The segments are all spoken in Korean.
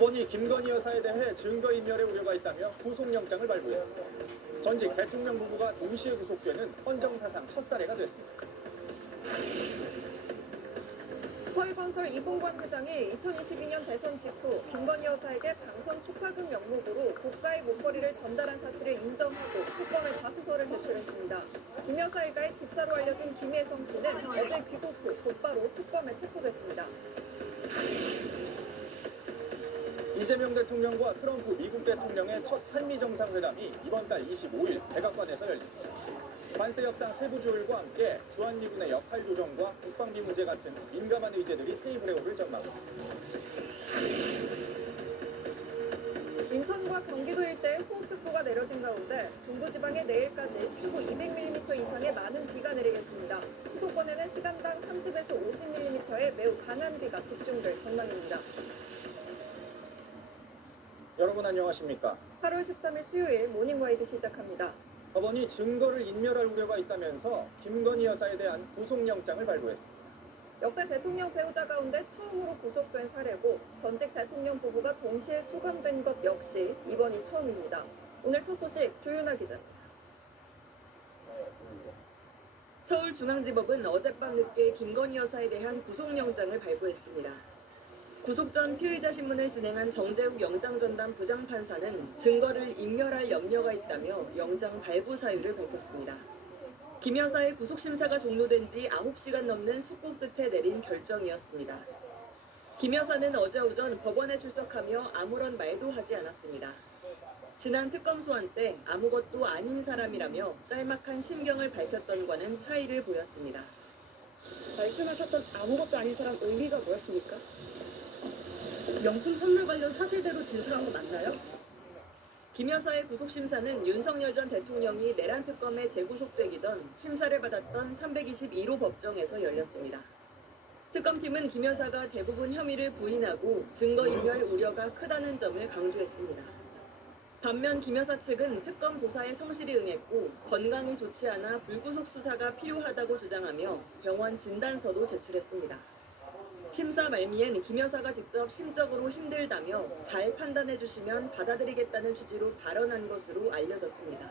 법원이 김건희 여사에 대해 증거인멸의 우려가 있다며 구속영장을 발부했습니다. 전직 대통령 부부가 동시에 구속되는 헌정사상 첫 사례가 됐습니다. 서희건설 이봉관 회장이 2022년 대선 직후 김건희 여사에게 당선 축하금 명목으로 고가의 목걸이를 전달한 사실을 인정하고 특검에 자수서를 제출했습니다. 김 여사 일가의 집사로 알려진 김혜성 씨는 어제 귀국 후 곧바로 특검에 체포됐습니다. 이재명 대통령과 트럼프 미국 대통령의 첫 한미 정상회담이 이번 달 25일 백악관에서 열립니다. 관세 협상 세부 조율과 함께 주한미군의 역할 조정과 국방비 문제 같은 민감한 의제들이 테이블에 오를 전망입니다. 인천과 경기도 일대에 호우특보가 내려진 가운데 중부지방에 내일까지 최고 200mm 이상의 많은 비가 내리겠습니다. 수도권에는 시간당 30에서 50mm의 매우 강한 비가 집중될 전망입니다. 여러분 안녕하십니까? 8월 13일 수요일 모닝와이드 시작합니다. 법원이 증거를 인멸할 우려가 있다면서 김건희 여사에 대한 구속영장을 발부했습니다. 역대 대통령 배우자 가운데 처음으로 구속된 사례고 전직 대통령 부부가 동시에 수감된 것 역시 이번이 처음입니다. 오늘 첫 소식 조윤아 기자. 서울중앙지법은 어젯밤 늦게 김건희 여사에 대한 구속영장을 발부했습니다. 구속 전 피의자 신문을 진행한 정재욱 영장전담 부장판사는 증거를 인멸할 염려가 있다며 영장 발부 사유를 밝혔습니다. 김 여사의 구속심사가 종료된 지 9시간 넘는 숙고 끝에 내린 결정이었습니다. 김 여사는 어제 오전 법원에 출석하며 아무런 말도 하지 않았습니다. 지난 특검 소환 때 아무것도 아닌 사람이라며 짤막한 심경을 밝혔던과는 차이를 보였습니다. 말씀하셨던 아무것도 아닌 사람 의미가 뭐였습니까? 명품 선물 관련 사실대로 진술한 거 맞나요? 김 여사의 구속심사는 윤석열 전 대통령이 내란 특검에 재구속되기 전 심사를 받았던 321호 법정에서 열렸습니다. 특검팀은 김 여사가 대부분 혐의를 부인하고 증거인멸 우려가 크다는 점을 강조했습니다. 반면 김 여사 측은 특검 조사에 성실히 응했고 건강이 좋지 않아 불구속 수사가 필요하다고 주장하며 병원 진단서도 제출했습니다. 심사 말미엔 김 여사가 직접 심적으로 힘들다며 잘 판단해 주시면 받아들이겠다는 취지로 발언한 것으로 알려졌습니다.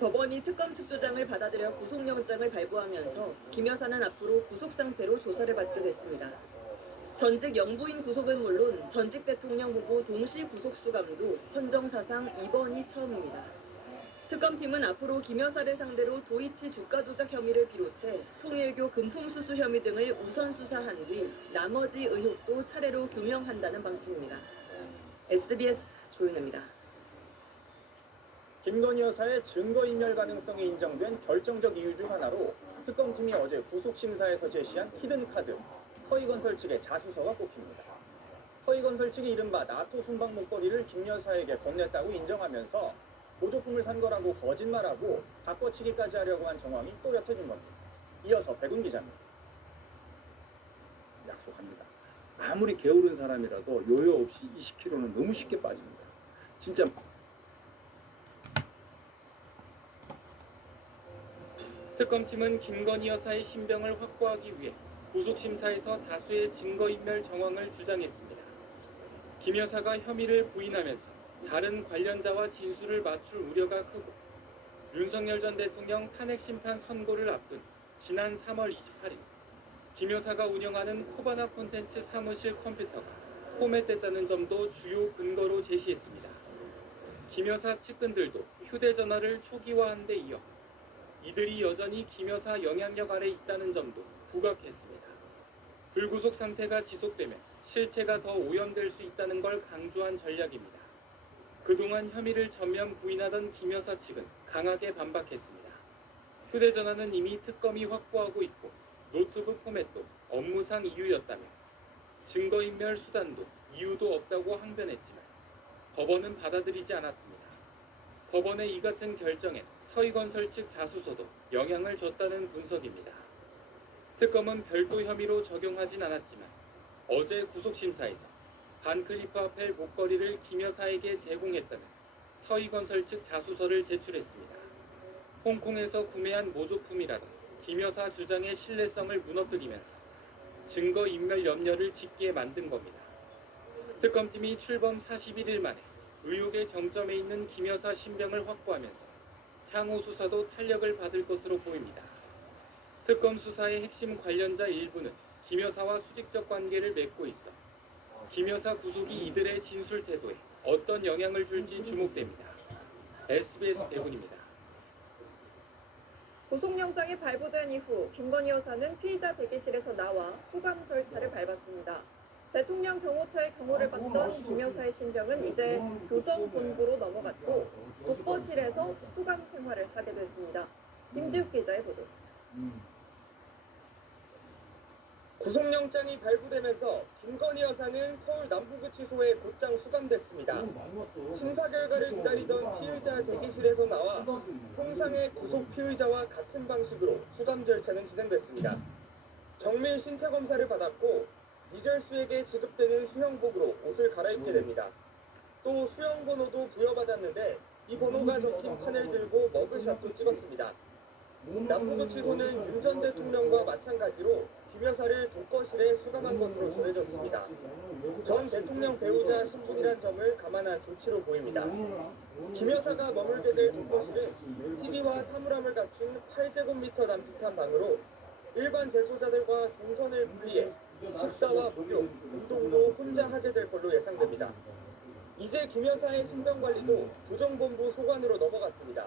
법원이 특검 측 주장을 받아들여 구속영장을 발부하면서 김 여사는 앞으로 구속 상태로 조사를 받게 됐습니다. 전직 영부인 구속은 물론 전직 대통령 부부 동시 구속 수감도 헌정사상 이번이 처음입니다. 특검팀은 앞으로 김 여사를 상대로 도이치 주가 조작 혐의를 비롯해 통일교 금품 수수 혐의 등을 우선 수사한 뒤 나머지 의혹도 차례로 규명한다는 방침입니다. SBS 조윤아입니다. 김건희 여사의 증거인멸 가능성이 인정된 결정적 이유 중 하나로 특검팀이 어제 구속심사에서 제시한 히든카드, 서희건설 측의 자수서가 꼽힙니다. 서희건설 측이 이른바 나토 순방 목걸이를 김 여사에게 건넸다고 인정하면서 보조품을 산 거라고 거짓말하고 바꿔치기까지 하려고 한 정황이 또렷해진 겁니다. 이어서 백운 기자입니다. 약속합니다. 아무리 게으른 사람이라도 요요 없이 20kg는 너무 쉽게 빠집니다. 진짜 특검팀은 김건희 여사의 신병을 확보하기 위해 구속심사에서 다수의 증거인멸 정황을 주장했습니다. 김 여사가 혐의를 부인하면서 다른 관련자와 진술을 맞출 우려가 크고 윤석열 전 대통령 탄핵심판 선고를 앞둔 지난 3월 28일 김 여사가 운영하는 코바나 콘텐츠 사무실 컴퓨터가 포맷됐다는 점도 주요 근거로 제시했습니다. 김 여사 측근들도 휴대전화를 초기화한 데 이어 이들이 여전히 김 여사 영향력 아래 있다는 점도 부각했습니다. 불구속 상태가 지속되면 실체가 더 오염될 수 있다는 걸 강조한 전략입니다. 그동안 혐의를 전면 부인하던 김 여사 측은 강하게 반박했습니다. 휴대전화는 이미 특검이 확보하고 있고 노트북 포맷도 업무상 이유였다며 증거인멸 수단도 이유도 없다고 항변했지만 법원은 받아들이지 않았습니다. 법원의 이 같은 결정엔 서희건설 측 자수서도 영향을 줬다는 분석입니다. 특검은 별도 혐의로 적용하진 않았지만 어제 구속심사에서 반클리프 아펠 목걸이를 김 여사에게 제공했다는 서희건설 측 자수서를 제출했습니다. 홍콩에서 구매한 모조품이라던 김 여사 주장의 신뢰성을 무너뜨리면서 증거인멸 염려를 짓게 만든 겁니다. 특검팀이 출범 41일 만에 의혹의 정점에 있는 김 여사 신병을 확보하면서 향후 수사도 탄력을 받을 것으로 보입니다. 특검 수사의 핵심 관련자 일부는 김 여사와 수직적 관계를 맺고 있어 김 여사 구속이 이들의 진술 태도에 어떤 영향을 줄지 주목됩니다. SBS 배군입니다. 구속영장이 발부된 이후 김건희 여사는 피의자 대기실에서 나와 수감 절차를 밟았습니다. 대통령 경호처의 경호를 받던 김 여사의 신병은 이제 교정본부로 넘어갔고 독거실에서 수감 생활을 하게 됐습니다. 김지욱 기자의 보도. 구속영장이 발부되면서 김건희 여사는 서울 남부구치소에 곧장 수감됐습니다. 심사 결과를 기다리던 피의자 대기실에서 나와 통상의 구속 피의자와 같은 방식으로 수감 절차는 진행됐습니다. 정밀 신체 검사를 받았고 이결수에게 지급되는 수형복으로 옷을 갈아입게 됩니다. 또 수형번호도 부여받았는데 이 번호가 적힌 판을 들고 머그샷도 찍었습니다. 남부구치소는 윤 전 대통령과 마찬가지로 김 여사를 독거실에 수감한 것으로 전해졌습니다. 전 대통령 배우자 신분이란 점을 감안한 조치로 보입니다. 김 여사가 머물게 될 독거실은 TV와 사물함을 갖춘 8제곱미터 남짓한 방으로 일반 재소자들과 동선을 분리해 식사와 목욕, 운동도 혼자 하게 될 걸로 예상됩니다. 이제 김 여사의 신병 관리도 교정본부 소관으로 넘어갔습니다.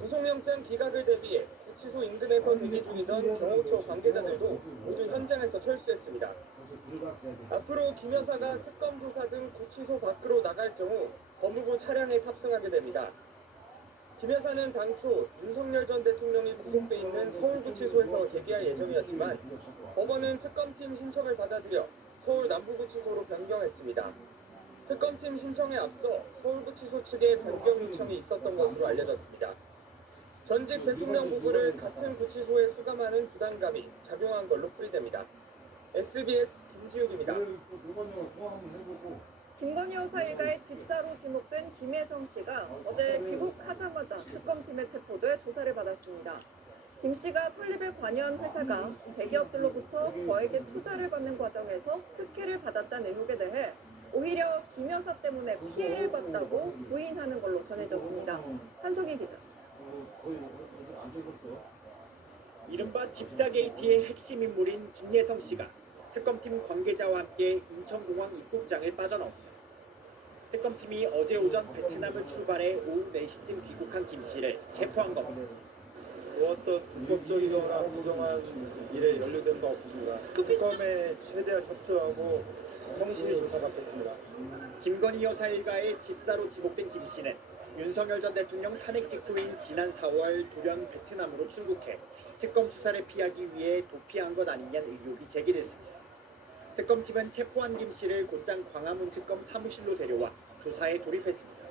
구속영장 기각을 대비해 구치소 인근에서 대기 중이던 경호처 관계자들도 모두 현장에서 철수했습니다. 앞으로 김 여사가 특검 조사 등 구치소 밖으로 나갈 경우 법무부 차량에 탑승하게 됩니다. 김 여사는 당초 윤석열 전 대통령이 구속돼 있는 서울구치소에서 대기할 예정이었지만 법원은 특검팀 신청을 받아들여 서울 남부구치소로 변경했습니다. 특검팀 신청에 앞서 서울구치소 측에 변경 요청이 있었던 것으로 알려졌습니다. 전직 대통령 부부를 같은 구치소에 수감하는 부담감이 작용한 걸로 풀이됩니다. SBS 김지욱입니다. 김건희 여사 일가의 집사로 지목된 김혜성 씨가 어제 귀국하자마자 특검팀의 체포돼 조사를 받았습니다. 김 씨가 설립에 관여한 회사가 대기업들로부터 거액의 투자를 받는 과정에서 특혜를 받았다는 의혹에 대해 오히려 김 여사 때문에 피해를 봤다고 부인하는 걸로 전해졌습니다. 한석희 기자. 이른바 집사게이트의 핵심 인물인 김예성 씨가 특검팀 관계자와 함께 인천공항 입국장을 빠져나옵니다. 특검팀이 어제 오전 베트남을 출발해 오후 4시쯤 귀국한 김 씨를 체포한 겁니다. 어떤 불법적이거나 부정한 일에 연루된 바 없습니다. 특검에 최대한 협조하고 성실히 조사받겠습니다. 김건희 여사 일가의 집사로 지목된 김 씨는 윤석열 전 대통령 탄핵 직후인 지난 4월 돌연 베트남으로 출국해 특검 수사를 피하기 위해 도피한 것 아니냐는 의혹이 제기됐습니다. 특검팀은 체포한 김 씨를 곧장 광화문 특검 사무실로 데려와 조사에 돌입했습니다.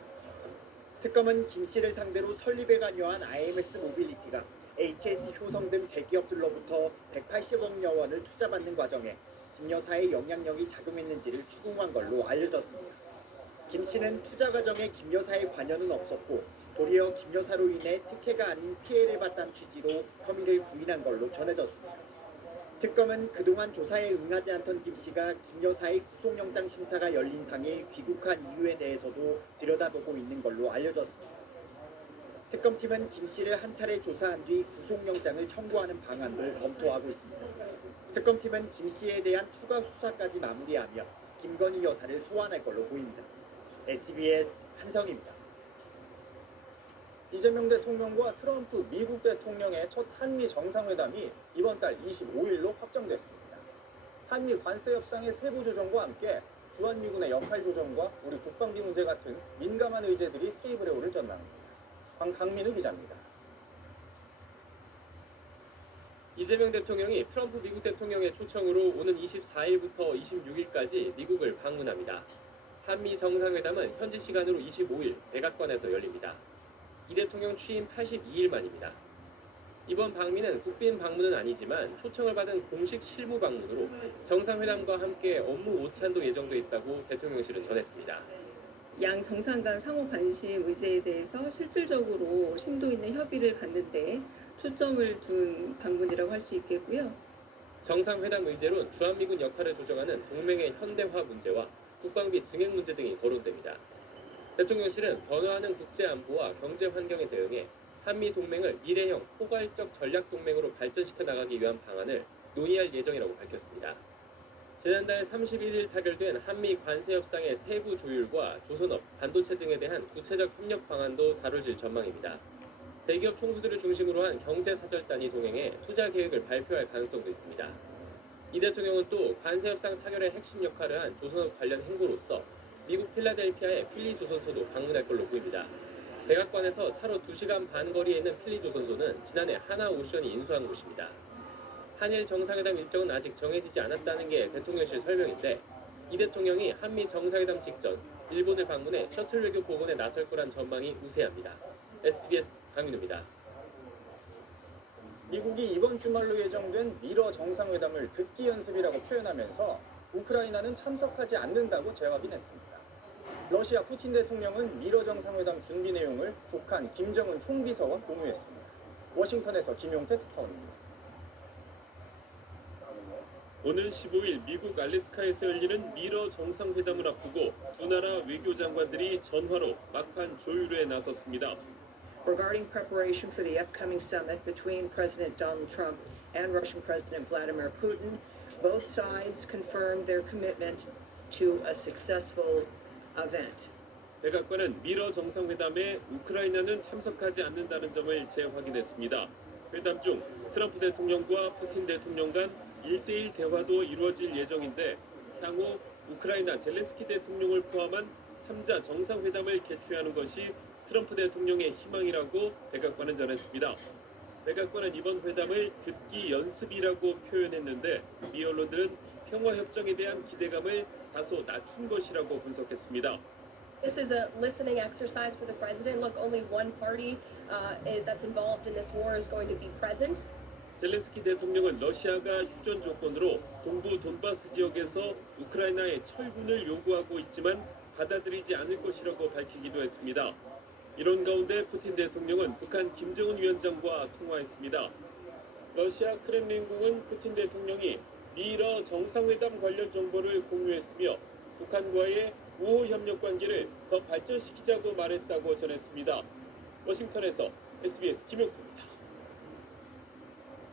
특검은 김 씨를 상대로 설립에 관여한 IMS 모빌리티가 HS 효성 등 대기업들로부터 180억여 원을 투자받는 과정에 김 여사의 영향력이 작용했는지를 추궁한 걸로 알려졌습니다. 김 씨는 투자 과정에 김 여사의 관여는 없었고 도리어 김 여사로 인해 특혜가 아닌 피해를 봤다는 취지로 혐의를 부인한 걸로 전해졌습니다. 특검은 그동안 조사에 응하지 않던 김 씨가 김 여사의 구속영장 심사가 열린 당일 귀국한 이유에 대해서도 들여다보고 있는 걸로 알려졌습니다. 특검팀은 김 씨를 한 차례 조사한 뒤 구속영장을 청구하는 방안도 검토하고 있습니다. 특검팀은 김 씨에 대한 추가 수사까지 마무리하며 김건희 여사를 소환할 걸로 보입니다. SBS 한성입니다. 이재명 대통령과 트럼프 미국 대통령의 첫 한미 정상회담이 이번 달 25일로 확정됐습니다. 한미 관세 협상의 세부 조정과 함께 주한미군의 역할 조정과 우리 국방비 문제 같은 민감한 의제들이 테이블에 오를 전망입니다. 강민우 기자입니다. 이재명 대통령이 트럼프 미국 대통령의 초청으로 오는 24일부터 26일까지 미국을 방문합니다. 한미 정상회담은 현지 시간으로 25일 백악관에서 열립니다. 이 대통령 취임 82일 만입니다. 이번 방미는 국빈 방문은 아니지만 초청을 받은 공식 실무 방문으로 정상회담과 함께 업무 오찬도 예정돼 있다고 대통령실은 전했습니다. 양 정상 간 상호 관심 의제에 대해서 실질적으로 심도 있는 협의를 갖는 데 초점을 둔 방문이라고 할 수 있겠고요. 정상회담 의제로 주한미군 역할을 조정하는 동맹의 현대화 문제와 국방비 증액 문제 등이 거론됩니다. 대통령실은 변화하는 국제 안보와 경제 환경에 대응해 한미 동맹을 미래형 포괄적 전략 동맹으로 발전시켜 나가기 위한 방안을 논의할 예정이라고 밝혔습니다. 지난달 31일 타결된 한미 관세 협상의 세부 조율과 조선업, 반도체 등에 대한 구체적 협력 방안도 다뤄질 전망입니다. 대기업 총수들을 중심으로 한 경제사절단이 동행해 투자 계획을 발표할 가능성도 있습니다. 이 대통령은 또 관세 협상 타결의 핵심 역할을 한 조선업 관련 행보로서 미국 필라델피아의 필리조선소도 방문할 걸로 보입니다. 백악관에서 차로 2시간 반 거리에 있는 필리조선소는 지난해 하나오션이 인수한 곳입니다. 한일 정상회담 일정은 아직 정해지지 않았다는 게 대통령실 설명인데 이 대통령이 한미 정상회담 직전 일본을 방문해 셔틀 외교 복원에 나설 거란 전망이 우세합니다. SBS 강윤우입니다. 미국이 이번 주말로 예정된 미러 정상회담을 듣기 연습이라고 표현하면서 우크라이나는 참석하지 않는다고 재확인했습니다. 러시아 푸틴 대통령은 미러 정상회담 준비 내용을 북한 김정은 총비서와 공유했습니다. 워싱턴에서 김용태 특파원입니다. 오늘 15일 미국 알래스카에서 열리는 미러 정상회담을 앞두고 두 나라 외교장관들이 전화로 막판 조율에 나섰습니다. Regarding preparation for the upcoming summit between President Donald Trump and Russian President Vladimir Putin, both sides confirmed their commitment to a successful event. 백악관은 미러 정상회담에 우크라이나는 참석하지 않는다는 점을 재확인했습니다. 회담 중 트럼프 대통령과 푸틴 대통령 간 1대1 대화도 이루어질 예정인데 향후 우크라이나 젤렌스키 대통령을 포함한 3자 정상회담을 개최하는 것이 트럼프 대통령의 희망이라고 백악관은 전했습니다. 백악관은 이번 회담을 듣기 연습이라고 표현했는데 미 언론들은 평화협정에 대한 기대감을 다소 낮춘 것이라고 분석했습니다. This is a listening exercise for the president. Look, only one party that's involved in this war is going to be present. 젤렌스키 대통령은 러시아가 휴전 조건으로 동부 돈바스 지역에서 우크라이나의 철군을 요구하고 있지만 받아들이지 않을 것이라고 밝히기도 했습니다. 이런 가운데 푸틴 대통령은 북한 김정은 위원장과 통화했습니다. 러시아 크렘린궁은 푸틴 대통령이 미러 정상회담 관련 정보를 공유했으며 북한과의 우호 협력 관계를 더 발전시키자고 말했다고 전했습니다. 워싱턴에서 SBS 김용태입니다.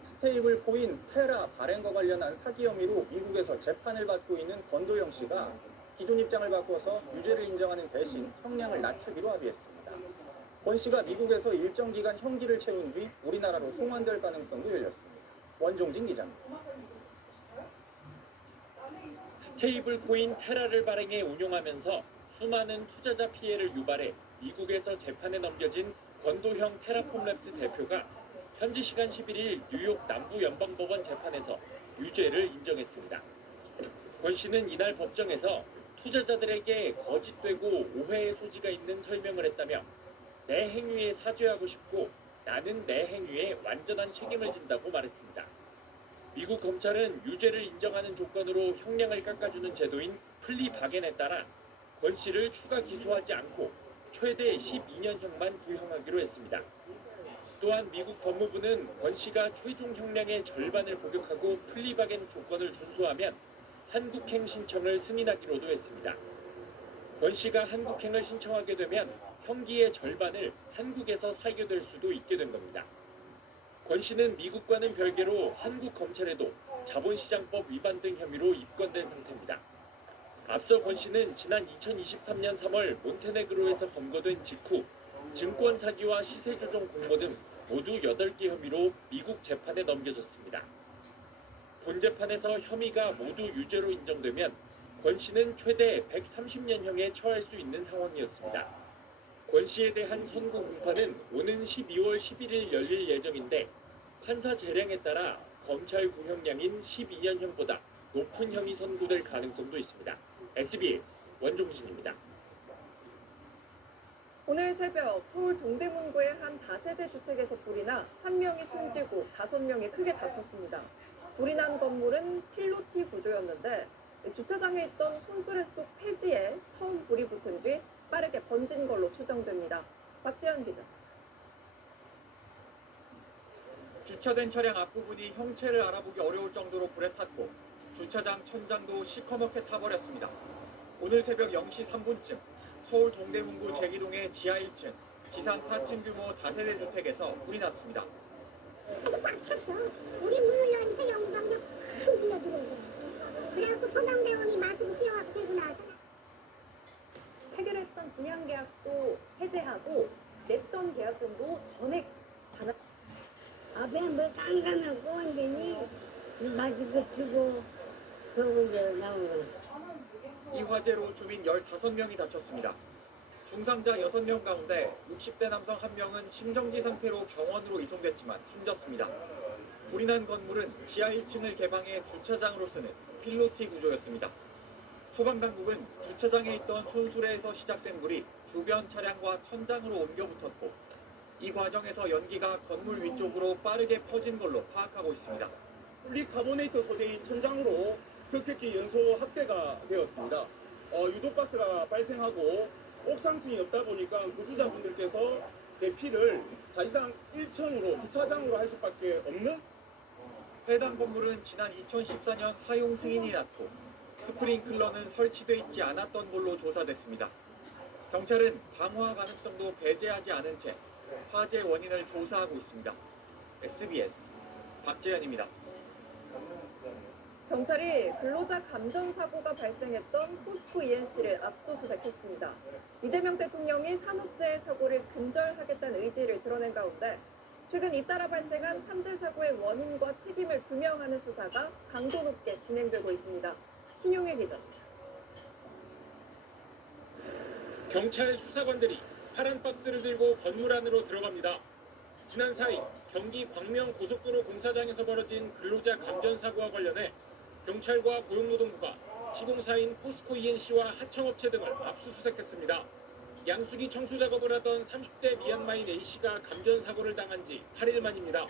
스테이블 코인 테라 발행과 관련한 사기 혐의로 미국에서 재판을 받고 있는 권도영 씨가 기존 입장을 바꿔서 유죄를 인정하는 대신 형량을 낮추기로 합의했습니다. 권 씨가 미국에서 일정 기간 형기를 채운 뒤 우리나라로 송환될 가능성도 열렸습니다. 원종진 기자입니다. 스테이블 코인 테라를 발행해 운용하면서 수많은 투자자 피해를 유발해 미국에서 재판에 넘겨진 권도형 테라폼랩스 대표가 현지 시간 11일 뉴욕 남부연방법원 재판에서 유죄를 인정했습니다. 권 씨는 이날 법정에서 투자자들에게 거짓되고 오해의 소지가 있는 설명을 했다며 내 행위에 사죄하고 싶고 나는 내 행위에 완전한 책임을 진다고 말했습니다. 미국 검찰은 유죄를 인정하는 조건으로 형량을 깎아주는 제도인 플리 바겐에 따라 권 씨를 추가 기소하지 않고 최대 12년형만 구형하기로 했습니다. 또한 미국 법무부는 권 씨가 최종 형량의 절반을 복역하고 플리 바겐 조건을 준수하면 한국행 신청을 승인하기로도 했습니다. 권 씨가 한국행을 신청하게 되면 형기의 절반을 한국에서 살게 될 수도 있게 된 겁니다. 권 씨는 미국과는 별개로 한국 검찰에도 자본시장법 위반 등 혐의로 입건된 상태입니다. 앞서 권 씨는 지난 2023년 3월 몬테네그로에서 검거된 직후 증권 사기와 시세 조종 공모 등 모두 8개 혐의로 미국 재판에 넘겨졌습니다. 본 재판에서 혐의가 모두 유죄로 인정되면 권 씨는 최대 130년형에 처할 수 있는 상황이었습니다. 권 씨에 대한 선고 공판은 오는 12월 11일 열릴 예정인데 판사 재량에 따라 검찰 구형량인 12년형보다 높은 형이 선고될 가능성도 있습니다. SBS 원종신입니다. 오늘 새벽 서울 동대문구의 한 다세대 주택에서 불이 나 1명이 숨지고 5명이 크게 다쳤습니다. 불이 난 건물은 필로티 구조였는데 주차장에 있던 손수레 속 폐지에 처음 불이 붙은 뒤 빠르게 번진 걸로 추정됩니다. 박지현 기자. 주차된 차량 앞부분이 형체를 알아보기 어려울 정도로 불에 탔고 주차장 천장도 시커멓게 타버렸습니다. 오늘 새벽 0시 3분쯤 서울 동대문구 제기동의 지하 1층, 지상 4층 규모 다세대 주택에서 불이 났습니다. 꽉 찼어. 우리 문을 여니까 연구방도 팍 밀려들어오고. 그래갖고 소방대원이 말씀 수용하고 되고 나서 체결했던 분양계약도 해제하고 냈던 계약금도 전액 반환. 앞에 뭐 깜깜한 꼬운데니 맞은 거 주고 그러고 이제 나온 거야. 이 화재로 주민 15명이 다쳤습니다. 중상자 6명 가운데 60대 남성 1명은 심정지 상태로 병원으로 이송됐지만 숨졌습니다. 불이 난 건물은 지하 1층을 개방해 주차장으로 쓰는 필로티 구조였습니다. 소방당국은 주차장에 있던 손수레에서 시작된 불이 주변 차량과 천장으로 옮겨 붙었고 이 과정에서 연기가 건물 위쪽으로 빠르게 퍼진 걸로 파악하고 있습니다. 폴리카보네이트 소재의 천장으로 격격히 연소 확대가 되었습니다. 유독가스가 발생하고 옥상층이 없다 보니까 구조자분들께서 대피를 사실상 1층으로 주차장으로 할 수밖에 없는. 해당 건물은 지난 2014년 사용 승인이 났고 스프링클러는 설치돼 있지 않았던 걸로 조사됐습니다. 경찰은 방화 가능성도 배제하지 않은 채 화재 원인을 조사하고 있습니다. SBS 박재현입니다. 경찰이 근로자 감전 사고가 발생했던 포스코 ENC를 압수수색했습니다. 이재명 대통령이 산업재해 사고를 근절하겠다는 의지를 드러낸 가운데 최근 잇따라 발생한 3대 사고의 원인과 책임을 규명하는 수사가 강도 높게 진행되고 있습니다. 신용일 기자입니다. 경찰 수사관들이 파란 박스를 들고 건물 안으로 들어갑니다. 지난 4일 경기 광명 고속도로 공사장에서 벌어진 근로자 감전 사고와 관련해 경찰과 고용노동부가 시공사인 포스코 ENC와 하청업체 등을 압수수색했습니다. 양수기 청소 작업을 하던 30대 미얀마인 A씨가 감전 사고를 당한 지 8일 만입니다.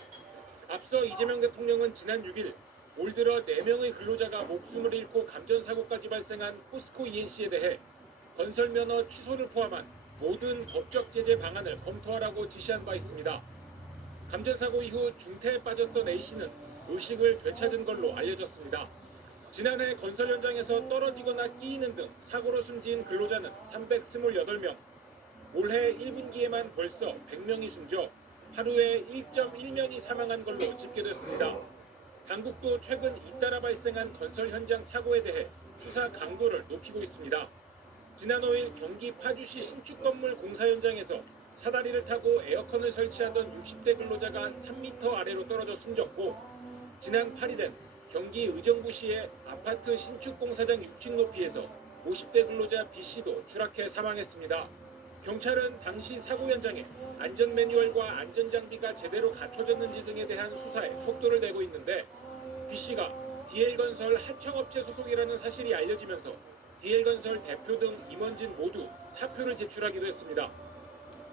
앞서 이재명 대통령은 지난 6일 올 들어 4명의 근로자가 목숨을 잃고 감전 사고까지 발생한 포스코 ENC에 대해 건설 면허 취소를 포함한 모든 법적 제재 방안을 검토하라고 지시한 바 있습니다. 감전 사고 이후 중태에 빠졌던 A씨는 의식을 되찾은 걸로 알려졌습니다. 지난해 건설 현장에서 떨어지거나 끼이는 등 사고로 숨진 근로자는 328명, 올해 1분기에만 벌써 100명이 숨져 하루에 1.1명이 사망한 걸로 집계됐습니다. 당국도 최근 잇따라 발생한 건설 현장 사고에 대해 수사 강도를 높이고 있습니다. 지난 5일 경기 파주시 신축 건물 공사 현장에서 사다리를 타고 에어컨을 설치하던 60대 근로자가 3m 아래로 떨어져 숨졌고 지난 8일엔 경기 의정부시의 아파트 신축 공사장 6층 높이에서 50대 근로자 B씨도 추락해 사망했습니다. 경찰은 당시 사고 현장에 안전 매뉴얼과 안전 장비가 제대로 갖춰졌는지 등에 대한 수사에 속도를 내고 있는데 B씨가 DL건설 하청업체 소속이라는 사실이 알려지면서 DL건설 대표 등 임원진 모두 사표를 제출하기도 했습니다.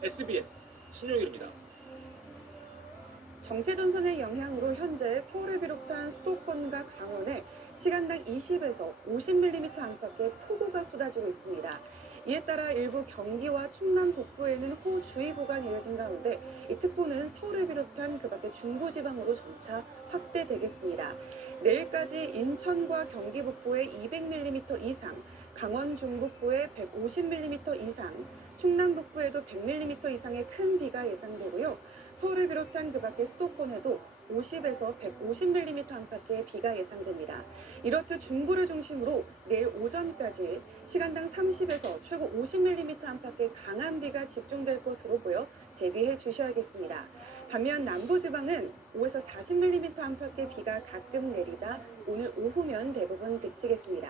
SBS 신용일입니다. 정체전선의 영향으로 현재 서울을 비롯한 수도권과 강원에 시간당 20에서 50mm 안팎의 폭우가 쏟아지고 있습니다. 이에 따라 일부 경기와 충남 북부에는 호우주의보가 내려진 가운데 이 특보는 서울을 비롯한 그 밖의 중부지방으로 점차 확대되겠습니다. 내일까지 인천과 경기 북부에 200mm 이상, 강원 중북부에 150mm 이상, 충남 북부에도 100mm 이상의 큰 비가 예상되고요. 서울을 비롯한 그 밖의 수도권에도 50에서 150mm 안팎의 비가 예상됩니다. 이렇듯 중부를 중심으로 내일 오전까지 시간당 30에서 최고 50mm 안팎의 강한 비가 집중될 것으로 보여 대비해 주셔야겠습니다. 반면 남부지방은 5에서 40mm 안팎의 비가 가끔 내리다 오늘 오후면 대부분 그치겠습니다.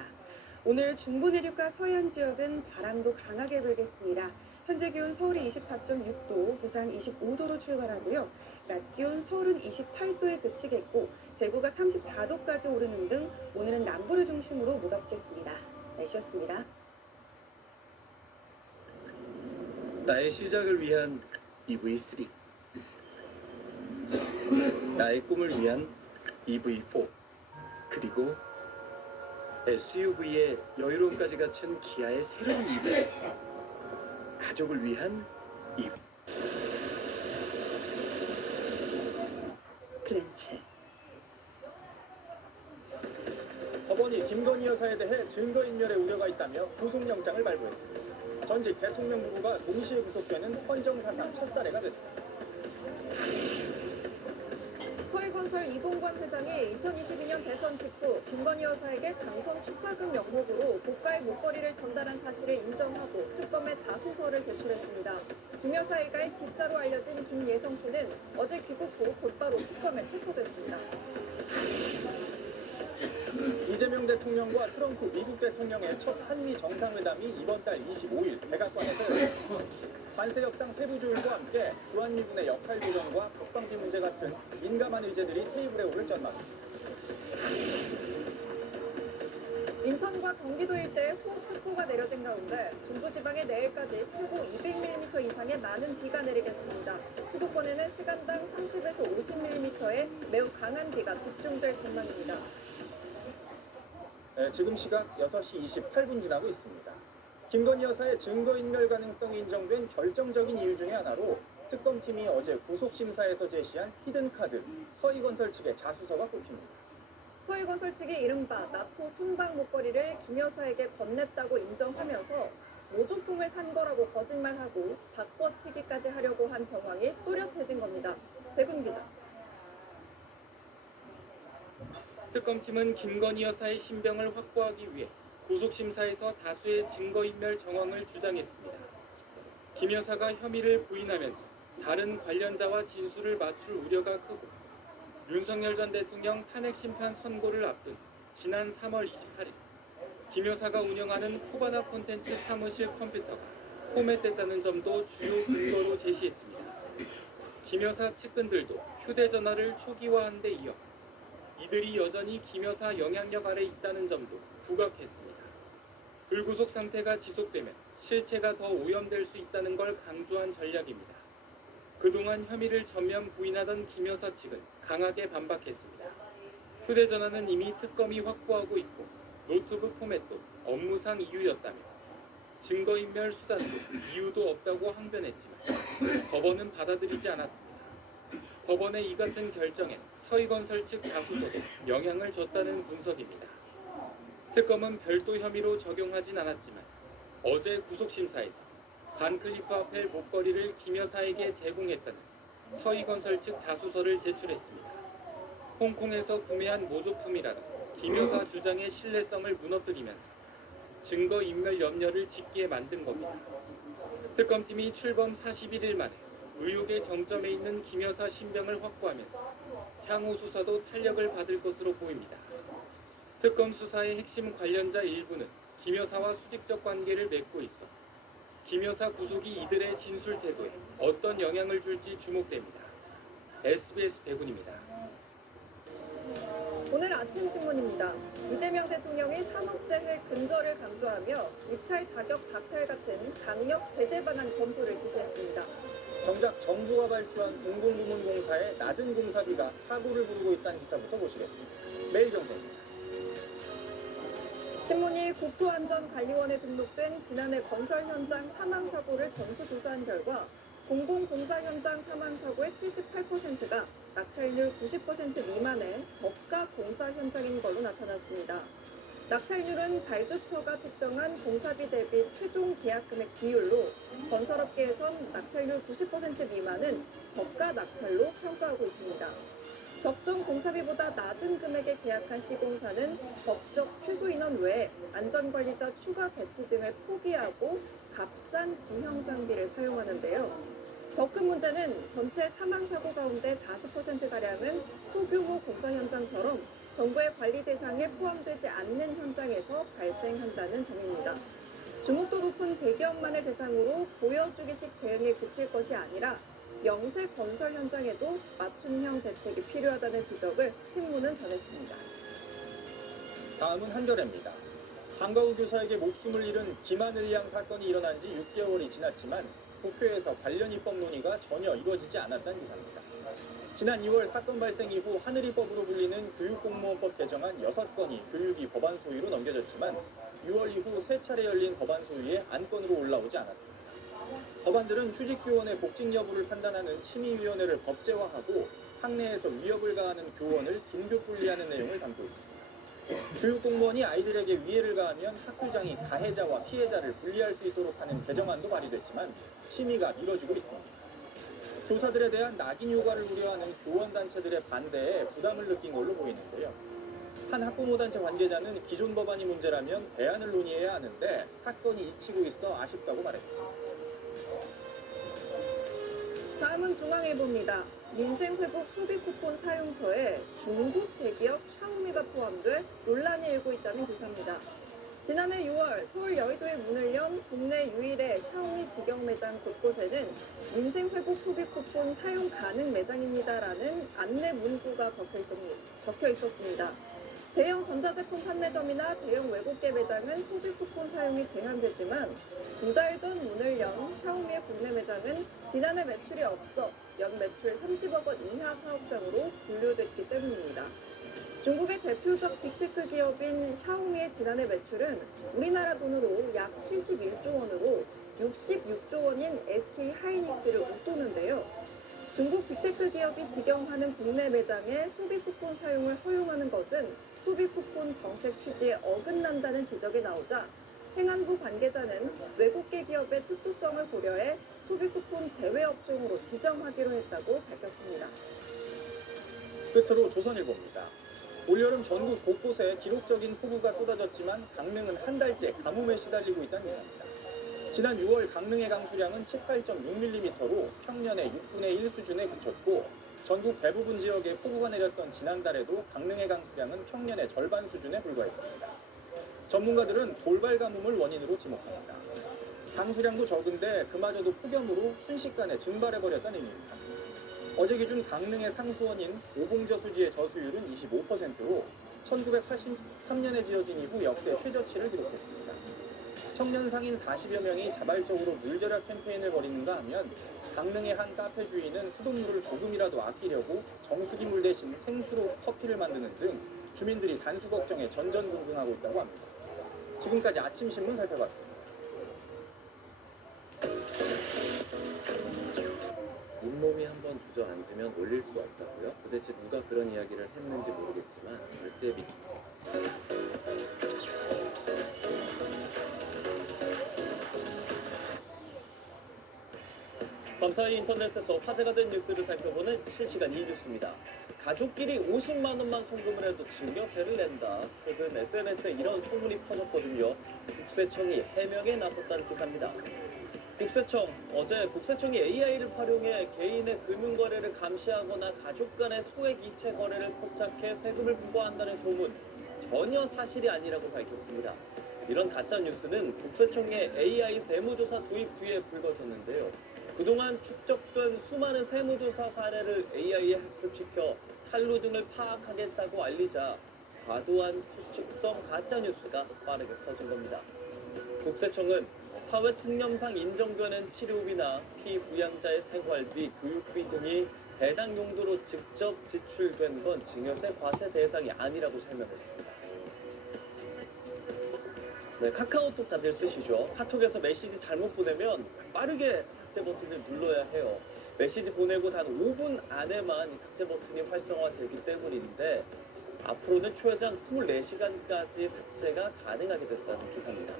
오늘 중부 내륙과 서해안 지역은 바람도 강하게 불겠습니다. 현재 기온 서울이 24.6도, 부산 25도로 출발하고요. 낮 기온 서울은 28도에 그치겠고 대구가 34도까지 오르는 등 오늘은 남부를 중심으로 무덥겠습니다. 날씨였습니다. 나의 시작을 위한 EV3, 나의 꿈을 위한 EV4, 그리고 SUV의 여유로움까지 갖춘 기아의 새로운 EV, 가족을 위한 EV. 클렌치. 법원이 김건희 여사 여사에 대해 증거인멸의 우려가 있다며 구속영장을 발부했습니다. 전직 대통령 부부가 동시에 구속되는 헌정사상 첫 사례가 됐습니다. 서희건설 이봉관 회장이 2022년 대선 직후 김건희 여사에게 당선 축하금 명목으로 고가의 목걸이를 전달한 사실을 인정하고 특검에 자수서를 제출했습니다. 김 여사 일가의 집사로 알려진 김예성 씨는 어제 귀국 후 곧바로 특검에 체포됐습니다. 이재명 대통령과 트럼프 미국 대통령의 첫 한미 정상회담이 이번 달 25일 백악관에서 열렸습니다. 관세 협상 세부 조율과 함께 주한미군의 역할 조정과 국방비 문제 같은 민감한 의제들이 테이블에 오를 전망입니다. 인천과 경기도 일대에 호우특보가 내려진 가운데 중부지방에 내일까지 최고 200mm 이상의 많은 비가 내리겠습니다. 수도권에는 시간당 30에서 50mm의 매우 강한 비가 집중될 전망입니다. 지금 시각 6시 28분 지나고 있습니다. 김건희 여사의 증거인멸 가능성이 인정된 결정적인 이유 중에 하나로 특검팀이 어제 구속심사에서 제시한 히든카드, 서희건설 측의 자수서가 꼽힙니다. 서희건설 측이 이른바 나토 순방 목걸이를 김 여사에게 건넸다고 인정하면서 모조품을 산 거라고 거짓말하고 바꿔치기까지 하려고 한 정황이 또렷해진 겁니다. 백운 기자. 특검팀은 김건희 여사의 신병을 확보하기 위해 구속심사에서 다수의 증거인멸 정황을 주장했습니다. 김 여사가 혐의를 부인하면서 다른 관련자와 진술을 맞출 우려가 크고 윤석열 전 대통령 탄핵심판 선고를 앞둔 지난 3월 28일 김 여사가 운영하는 코바나 콘텐츠 사무실 컴퓨터가 포맷됐다는 점도 주요 근거로 제시했습니다. 김 여사 측근들도 휴대전화를 초기화한 데 이어 이들이 여전히 김 여사 영향력 아래 있다는 점도 부각했습니다. 불구속 상태가 지속되면 실체가 더 오염될 수 있다는 걸 강조한 전략입니다. 그동안 혐의를 전면 부인하던 김 여사 측은 강하게 반박했습니다. 휴대전화는 이미 특검이 확보하고 있고 노트북 포맷도 업무상 이유였다며 증거인멸 수단도 이유도 없다고 항변했지만 법원은 받아들이지 않았습니다. 법원의 이 같은 결정엔 서희건설 측 자수서도 영향을 줬다는 분석입니다. 특검은 별도 혐의로 적용하진 않았지만 어제 구속심사에서 반클리프 아펠 목걸이를 김 여사에게 제공했다는 서희건설 측 자수서를 제출했습니다. 홍콩에서 구매한 모조품이라는 김 여사 주장의 신뢰성을 무너뜨리면서 증거인멸 염려를 짓게 만든 겁니다. 특검팀이 출범 41일 만에 의혹의 정점에 있는 김 여사 신병을 확보하면서 향후 수사도 탄력을 받을 것으로 보입니다. 특검 수사의 핵심 관련자 일부는 김 여사와 수직적 관계를 맺고 있어 김 여사 구속이 이들의 진술 태도에 어떤 영향을 줄지 주목됩니다. SBS 백운입니다. 오늘 아침 신문입니다. 이재명 대통령이 산업재해 근절을 강조하며 입찰 자격 박탈 같은 강력 제재 방안 검토를 지시했습니다. 정작 정부가 발주한 공공부문 공사의 낮은 공사비가 사고를 부르고 있다는 기사부터 보시겠습니다. 매일경제입니다. 신문이 국토안전관리원에 등록된 지난해 건설 현장 사망사고를 전수조사한 결과 공공공사 현장 사망사고의 78%가 낙찰률 90% 미만의 저가 공사 현장인 걸로 나타났습니다. 낙찰률은 발주처가 측정한 공사비 대비 최종 계약금액 비율로 건설업계에선 낙찰률 90% 미만은 저가 낙찰로 평가하고 있습니다. 적정 공사비보다 낮은 금액에 계약한 시공사는 법적 최소 인원 외에 안전관리자 추가 배치 등을 포기하고 값싼 구형 장비를 사용하는데요. 더 큰 문제는 전체 사망사고 가운데 40%가량은 소규모 공사 현장처럼 정부의 관리 대상에 포함되지 않는 현장에서 발생한다는 점입니다. 주목도 높은 대기업만을 대상으로 보여주기식 대응에 그칠 것이 아니라 영세 건설 현장에도 맞춤형 대책이 필요하다는 지적을 신문은 전했습니다. 다음은 한겨레입니다. 방과후 교사에게 목숨을 잃은 김하늘 양 사건이 일어난 지 6개월이 지났지만 국회에서 관련 입법 논의가 전혀 이루어지지 않았다는 기사입니다. 지난 2월 사건 발생 이후 하늘이법으로 불리는 교육공무원법 개정안 6건이 교육위 법안 소위로 넘겨졌지만 6월 이후 3차례 열린 법안 소위에 안건으로 올라오지 않았습니다. 법안들은 휴직교원의 복직 여부를 판단하는 심의위원회를 법제화하고 학내에서 위협을 가하는 교원을 긴급 분리하는 내용을 담고 있습니다. 교육공무원이 아이들에게 위해를 가하면 학교장이 가해자와 피해자를 분리할 수 있도록 하는 개정안도 발의됐지만 심의가 미뤄지고 있습니다. 교사들에 대한 낙인 효과를 우려하는 교원단체들의 반대에 부담을 느낀 걸로 보이는데요. 한 학부모단체 관계자는 기존 법안이 문제라면 대안을 논의해야 하는데 사건이 잊히고 있어 아쉽다고 말했습니다. 다음은 중앙일보입니다. 민생회복 소비쿠폰 사용처에 중국 대기업 샤오미가 포함돼 논란이 일고 있다는 기사입니다. 지난해 6월 서울 여의도에 문을 연 국내 유일의 샤오미 직영 매장 곳곳에는 민생회복 소비쿠폰 사용 가능 매장입니다라는 안내 문구가 적혀 있었습니다. 대형 전자제품 판매점이나 대형 외국계 매장은 소비쿠폰 사용이 제한되지만 2달 전 문을 연 샤오미의 국내 매장은 지난해 매출이 없어 연 매출 30억 원 이하 사업장으로 분류됐기 때문입니다. 중국의 대표적 빅테크 기업인 샤오미의 지난해 매출은 우리나라 돈으로 약 71조 원으로 66조 원인 SK 하이닉스를 웃도는데요. 중국 빅테크 기업이 직영하는 국내 매장에 소비쿠폰 사용을 허용하는 것은 소비쿠폰 정책 취지에 어긋난다는 지적이 나오자 행안부 관계자는 외국계 기업의 특수성을 고려해 소비쿠폰 제외 업종으로 지정하기로 했다고 밝혔습니다. 끝으로 조선일보입니다. 올여름 전국 곳곳에 기록적인 폭우가 쏟아졌지만 강릉은 한 달째 가뭄에 시달리고 있다는 기사입니다. 지난 6월 강릉의 강수량은 18.6mm로 평년의 6분의 1 수준에 그쳤고 전국 대부분 지역에 폭우가 내렸던 지난달에도 강릉의 강수량은 평년의 절반 수준에 불과했습니다. 전문가들은 돌발 가뭄을 원인으로 지목합니다. 강수량도 적은데 그마저도 폭염으로 순식간에 증발해버렸다는 의미입니다. 어제 기준 강릉의 상수원인 오봉저수지의 저수율은 25%로 1983년에 지어진 이후 역대 최저치를 기록했습니다. 청년 상인 40여 명이 자발적으로 물절약 캠페인을 벌이는가 하면 강릉의 한 카페 주인은 수돗물을 조금이라도 아끼려고 정수기물 대신 생수로 커피를 만드는 등 주민들이 단수 걱정에 전전긍긍하고 있다고 합니다. 지금까지 아침신문 살펴봤습니다. 잇몸이 한번 주저앉으면 올릴 수 없다고요? 도대체 누가 그런 이야기를 했는지 모르겠지만 절대 밤사이 인터넷에서 화제가 된 뉴스를 살펴보는 실시간 이뉴스입니다. 가족끼리 50만 원만 송금을 해도 증여세를 낸다. 최근 SNS에 이런 소문이 퍼졌거든요. 국세청이 해명에 나섰다는 기사입니다. 국세청이 AI를 활용해 개인의 금융거래를 감시하거나 가족 간의 소액 이체 거래를 포착해 세금을 부과한다는 소문, 전혀 사실이 아니라고 밝혔습니다. 이런 가짜 뉴스는 국세청의 AI 세무조사 도입 뒤에 불거졌는데요. 그동안 축적된 수많은 세무조사 사례를 AI에 학습시켜 탈루 등을 파악하겠다고 알리자 과도한 수식성 가짜뉴스가 빠르게 퍼진 겁니다. 국세청은 사회 통념상 인정되는 치료비나 피부양자의 생활비, 교육비 등이 해당 용도로 직접 지출된 건 증여세 과세 대상이 아니라고 설명했습니다. 네, 카카오톡 다들 쓰시죠? 카톡에서 메시지 잘못 보내면 빠르게 삭제 버튼을 눌러야 해요. 메시지 보내고 단 5분 안에만 이 삭제 버튼이 활성화되기 때문인데 앞으로는 최장 24시간까지 삭제가 가능하게 됐다는 기사입니다.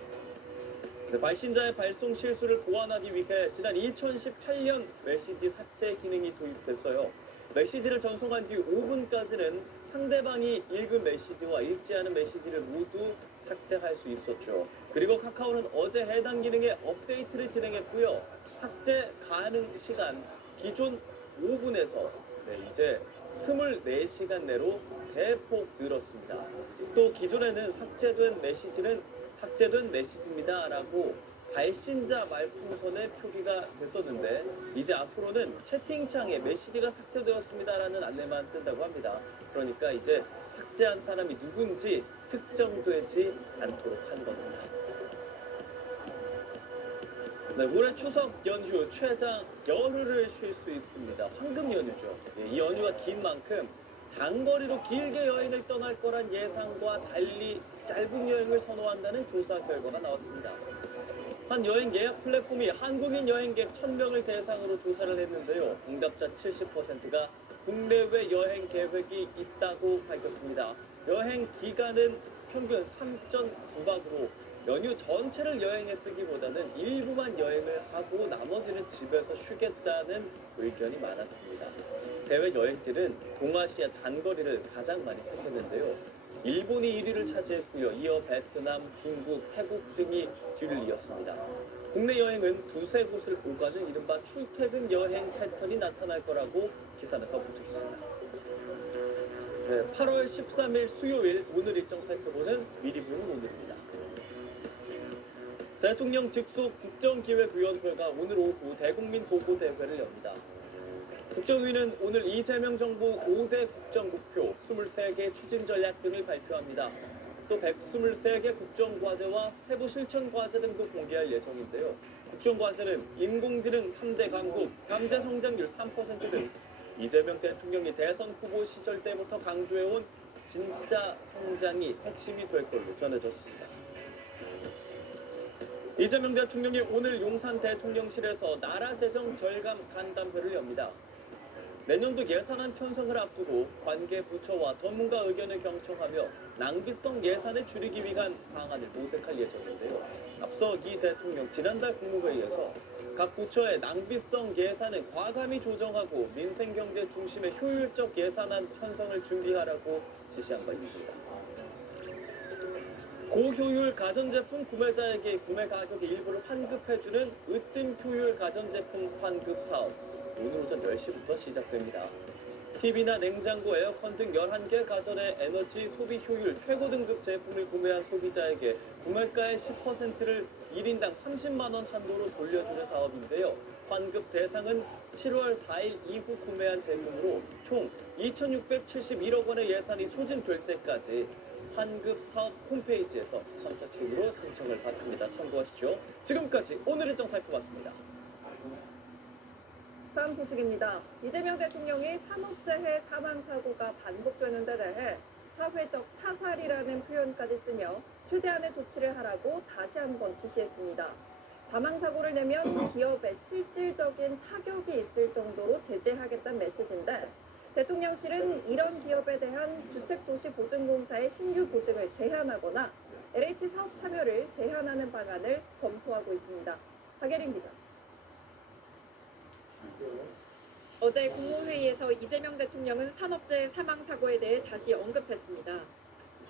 네, 발신자의 발송 실수를 보완하기 위해 지난 2018년 메시지 삭제 기능이 도입됐어요. 메시지를 전송한 뒤 5분까지는 상대방이 읽은 메시지와 읽지 않은 메시지를 모두 삭제할 수 있었죠. 그리고 카카오는 어제 해당 기능에 업데이트를 진행했고요. 삭제 가능 시간 기존 5분에서 이제 24시간 내로 대폭 늘었습니다. 또 기존에는 삭제된 메시지입니다 라고 발신자 말풍선에 표기가 됐었는데 이제 앞으로는 채팅창에 메시지가 삭제되었습니다 라는 안내만 뜬다고 합니다. 그러니까 이제 삭제한 사람이 누군지 특정되지 않도록 한 겁니다. 네, 올해 추석 연휴 최장 열흘을 쉴 수 있습니다. 황금 연휴죠. 이 연휴가 긴 만큼 장거리로 길게 여행을 떠날 거란 예상과 달리 짧은 여행을 선호한다는 조사 결과가 나왔습니다. 한 여행 예약 플랫폼이 한국인 여행객 1000명을 대상으로 조사를 했는데요. 응답자 70%가 국내외 여행 계획이 있다고 밝혔습니다. 여행 기간은 평균 3.9박으로 연휴 전체를 여행에 쓰기보다는 일부만 여행을 하고 나머지는 집에서 쉬겠다는 의견이 많았습니다. 대외 여행지는 동아시아 단거리를 가장 많이 택했는데요. 일본이 1위를 차지했고요. 이어 베트남, 중국, 태국 등이 뒤를 이었습니다. 국내 여행은 두세 곳을 오가는 이른바 출퇴근 여행 패턴이 나타날 거라고 기사가 붙었습니다. 네, 8월 13일 수요일 오늘 일정 살펴보는 미리 보는 오늘입니다. 대통령 직속 국정기획위원회가 오늘 오후 대국민 보고대회를 엽니다. 국정위는 오늘 이재명 정부 5대 국정목표 23개 추진전략 등을 발표합니다. 또 123개 국정과제와 세부 실천과제 등도 공개할 예정인데요. 국정과제는 인공지능 3대 강국, 경제성장률 3% 등 이재명 대통령이 대선 후보 시절 때부터 강조해온 진짜 성장이 핵심이 될 걸로 전해졌습니다. 이재명 대통령이 오늘 용산 대통령실에서 나라 재정 절감 간담회를 엽니다. 내년도 예산안 편성을 앞두고 관계 부처와 전문가 의견을 경청하며 낭비성 예산을 줄이기 위한 방안을 모색할 예정인데요. 앞서 이 대통령 지난달 국무회의에서 각 부처의 낭비성 예산을 과감히 조정하고 민생경제 중심의 효율적 예산안 편성을 준비하라고 지시한 바 있습니다. 고효율 가전제품 구매자에게 구매 가격의 일부를 환급해주는 으뜸 효율 가전제품 환급 사업. 오늘 오전 10시부터 시작됩니다. TV나 냉장고, 에어컨 등 11개 가전의 에너지 소비 효율 최고 등급 제품을 구매한 소비자에게 구매가의 10%를 1인당 30만 원 한도로 돌려주는 사업인데요. 환급 대상은 7월 4일 이후 구매한 제품으로 총 2,671억 원의 예산이 소진될 때까지 환급 사업 홈페이지에서 선착순으로 신청을 받습니다. 참고하시죠. 지금까지 오늘 일정 살펴봤습니다. 다음 소식입니다. 이재명 대통령이 산업재해 사망사고가 반복되는 데 대해 사회적 타살이라는 표현까지 쓰며 최대한의 조치를 하라고 다시 한번 지시했습니다. 사망사고를 내면 기업에 실질적인 타격이 있을 정도로 제재하겠다는 메시지인데 대통령실은 이런 기업에 대한 주택도시보증공사의 신규 보증을 제한하거나 LH 사업 참여를 제한하는 방안을 검토하고 있습니다. 박예린 기자. 어제 국무회의에서 이재명 대통령은 산업재해 사망사고에 대해 다시 언급했습니다.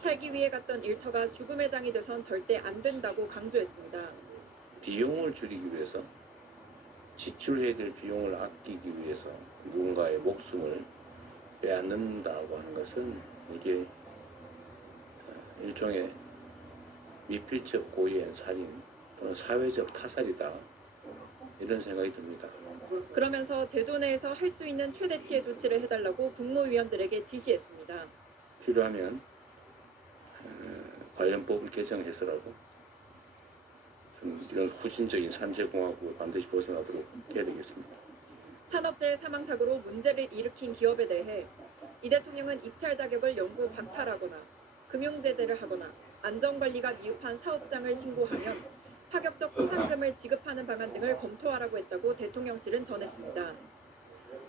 살기 위해 갔던 일터가 죽음의 장이 돼선 절대 안 된다고 강조했습니다. 비용을 줄이기 위해서 지출해야 될 비용을 아끼기 위해서 누군가의 목숨을 빼앗는다고 하는 것은 이게 일종의 미필적 고의의 살인 또는 사회적 타살이다 이런 생각이 듭니다. 그러면서 제도 내에서 할 수 있는 최대치의 조치를 해달라고 국무위원들에게 지시했습니다. 필요하면 관련법을 개정해서라도 좀 이런 후진적인 산재공학으로 반드시 벗어나도록 해야 되겠습니다. 산업재해 사망사고로 문제를 일으킨 기업에 대해 이 대통령은 입찰 자격을 영구 박탈하거나 금융제재를 하거나 안전관리가 미흡한 사업장을 신고하면 파격적 포상금을 지급하는 방안 등을 검토하라고 했다고 대통령실은 전했습니다.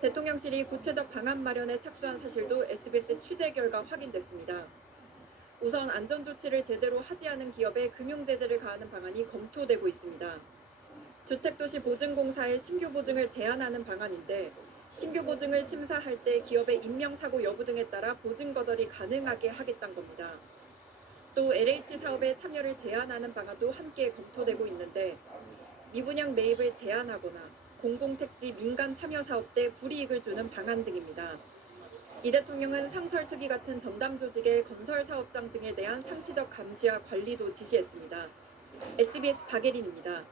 대통령실이 구체적 방안 마련에 착수한 사실도 SBS 취재 결과 확인됐습니다. 우선 안전조치를 제대로 하지 않은 기업에 금융제재를 가하는 방안이 검토되고 있습니다. 주택도시보증공사의 신규 보증을 제한하는 방안인데 신규 보증을 심사할 때 기업의 인명사고 여부 등에 따라 보증 거절이 가능하게 하겠다는 겁니다. 또 LH 사업에 참여를 제한하는 방안도 함께 검토되고 있는데 미분양 매입을 제한하거나 공공택지 민간 참여 사업 때 불이익을 주는 방안 등입니다. 이 대통령은 상설특위 같은 전담 조직의 건설 사업장 등에 대한 상시적 감시와 관리도 지시했습니다. SBS 박예린입니다.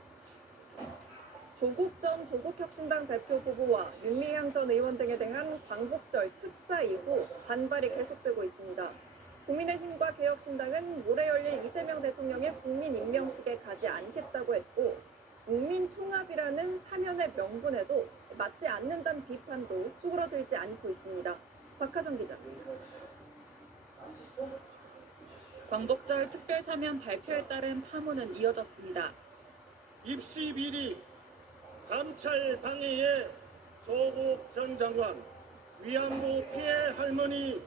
조국 전 조국혁신당 대표 후보와 윤미향 전 의원 등에 대한 광복절 특사 이후 반발이 계속되고 있습니다. 국민의힘과 개혁신당은 모레 열릴 이재명 대통령의 국민 임명식에 가지 않겠다고 했고 국민통합이라는 사면의 명분에도 맞지 않는다는 비판도 수그러들지 않고 있습니다. 박하정 기자. 광복절 특별사면 발표에 따른 파문은 이어졌습니다. 입시 비리, 감찰 방해에 조국 전 장관, 위안부 피해 할머니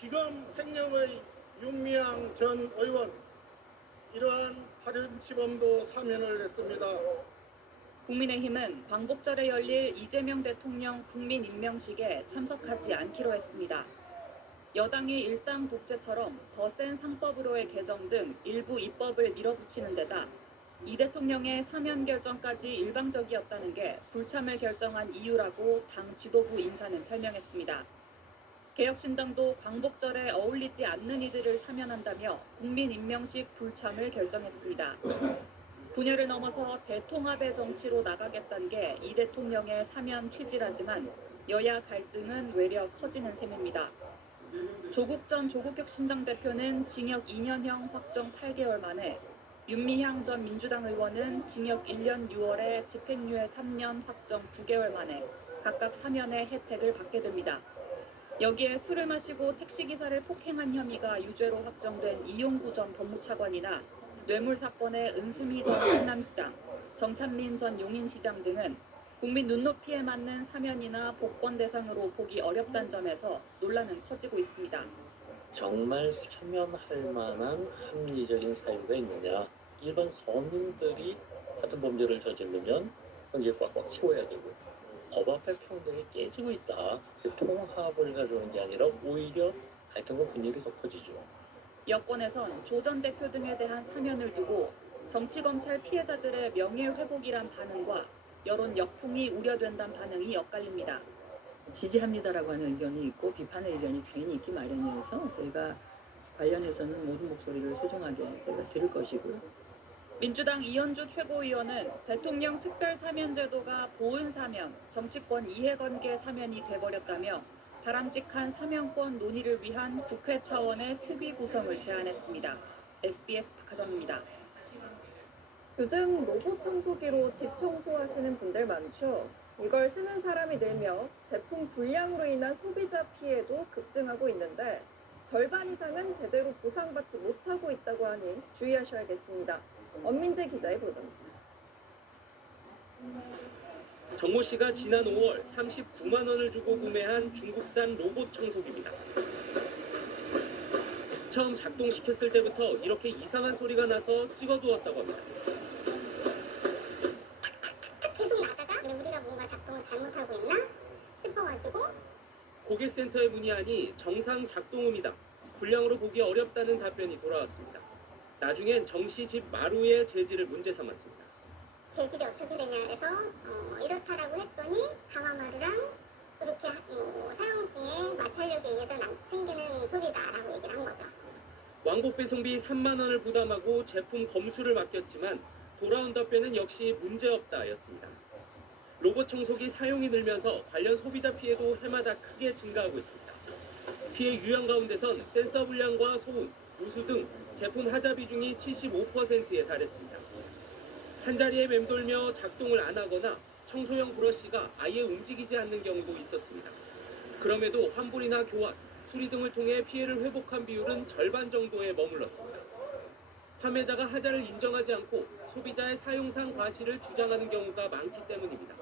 기금 횡령의 윤미향 전 의원 이러한 파렴치범도 사면을 했습니다. 국민의힘은 광복절에 열릴 이재명 대통령 국민임명식에 참석하지 않기로 했습니다. 여당이 일당 독재처럼 더 센 상법으로의 개정 등 일부 입법을 밀어붙이는 데다 이 대통령의 사면 결정까지 일방적이었다는 게 불참을 결정한 이유라고 당 지도부 인사는 설명했습니다. 개혁신당도 광복절에 어울리지 않는 이들을 사면한다며 국민임명식 불참을 결정했습니다. 분열을 넘어서 대통합의 정치로 나가겠다는 게 이 대통령의 사면 취지라지만 여야 갈등은 외려 커지는 셈입니다. 조국 전 조국혁신당 대표는 징역 2년형 확정 8개월 만에 윤미향 전 민주당 의원은 징역 1년 6월에 집행유예 3년 확정 9개월 만에 각각 사면의 혜택을 받게 됩니다. 여기에 술을 마시고 택시기사를 폭행한 혐의가 유죄로 확정된 이용구 전 법무차관이나 뇌물 사건의 은수미 전 성남시장, 정찬민 전 용인시장 등은 국민 눈높이에 맞는 사면이나 복권 대상으로 보기 어렵다는 점에서 논란은 커지고 있습니다. 정말 사면할 만한 합리적인 사유가 있느냐? 일반 서민들이 같은 범죄를 저지르면 경제 꽉꽉 채워야 되고 법 앞에 평등이 깨지고 있다. 통합을 가져오는 게 아니라 오히려 갈등과 분열이 더 커지죠. 여권에선 조 전 대표 등에 대한 사면을 두고 정치검찰 피해자들의 명예회복이란 반응과 여론 역풍이 우려된다는 반응이 엇갈립니다. 지지합니다라고 하는 의견이 있고 비판의 의견이 당연히 있기 마련이어서 저희가 관련해서는 모든 목소리를 소중하게 저희가 들을 것이고요. 민주당 이현주 최고위원은 대통령 특별사면제도가 보은사면, 정치권 이해관계 사면이 돼버렸다며 바람직한 사면권 논의를 위한 국회 차원의 특위 구성을 제안했습니다. SBS 박하정입니다. 요즘 로봇 청소기로 집 청소하시는 분들 많죠? 이걸 쓰는 사람이 늘며 제품 불량으로 인한 소비자 피해도 급증하고 있는데 절반 이상은 제대로 보상받지 못하고 있다고 하니 주의하셔야겠습니다. 엄민재 기자의 보도입니다. 정모 씨가 지난 5월 39만 원을 주고 구매한 중국산 로봇 청소기입니다. 처음 작동시켰을 때부터 이렇게 이상한 소리가 나서 찍어두었다고 합니다. 계속 나다가 우리가 뭔가 작동을 잘못하고 있나 싶어가지고 고객센터에 문의하니 정상 작동음이다. 불량으로 보기 어렵다는 답변이 돌아왔습니다. 나중엔 정씨 집 마루의 재질을 문제 삼았습니다. 재질이 어떻게 되냐 해서 이렇다라고 했더니 강화마루랑 그렇게 사용 중에 마찰력에 의해서 생기는 소리다라고 얘기를 한 거죠. 왕복 배송비 3만 원을 부담하고 제품 검수를 맡겼지만 돌아온 답변은 역시 문제없다였습니다. 로봇 청소기 사용이 늘면서 관련 소비자 피해도 해마다 크게 증가하고 있습니다. 피해 유형 가운데선 센서 불량과 소음, 누수 등 제품 하자 비중이 75%에 달했습니다. 한자리에 맴돌며 작동을 안 하거나 청소용 브러쉬가 아예 움직이지 않는 경우도 있었습니다. 그럼에도 환불이나 교환, 수리 등을 통해 피해를 회복한 비율은 절반 정도에 머물렀습니다. 판매자가 하자를 인정하지 않고 소비자의 사용상 과실을 주장하는 경우가 많기 때문입니다.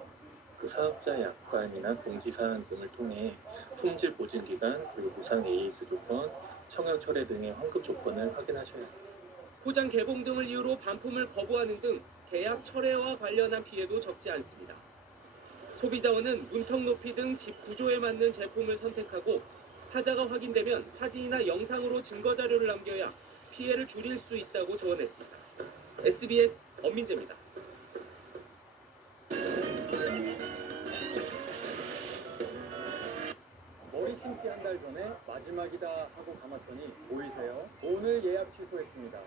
그 사업자의 약관이나 공지사항 등을 통해 품질 보증 기간, 그리고 무상 AS 조건, 청약 철회 등의 환급 조건을 확인하셔야 합니다. 포장 개봉 등을 이유로 반품을 거부하는 등 계약 철회와 관련한 피해도 적지 않습니다. 소비자원은 문턱 높이 등 집 구조에 맞는 제품을 선택하고 하자가 확인되면 사진이나 영상으로 증거 자료를 남겨야 피해를 줄일 수 있다고 조언했습니다. SBS 엄민재입니다. 머리 심기 한 달 전에 마지막이다 하고 감았더니 보이세요? 오늘 예약 취소했습니다.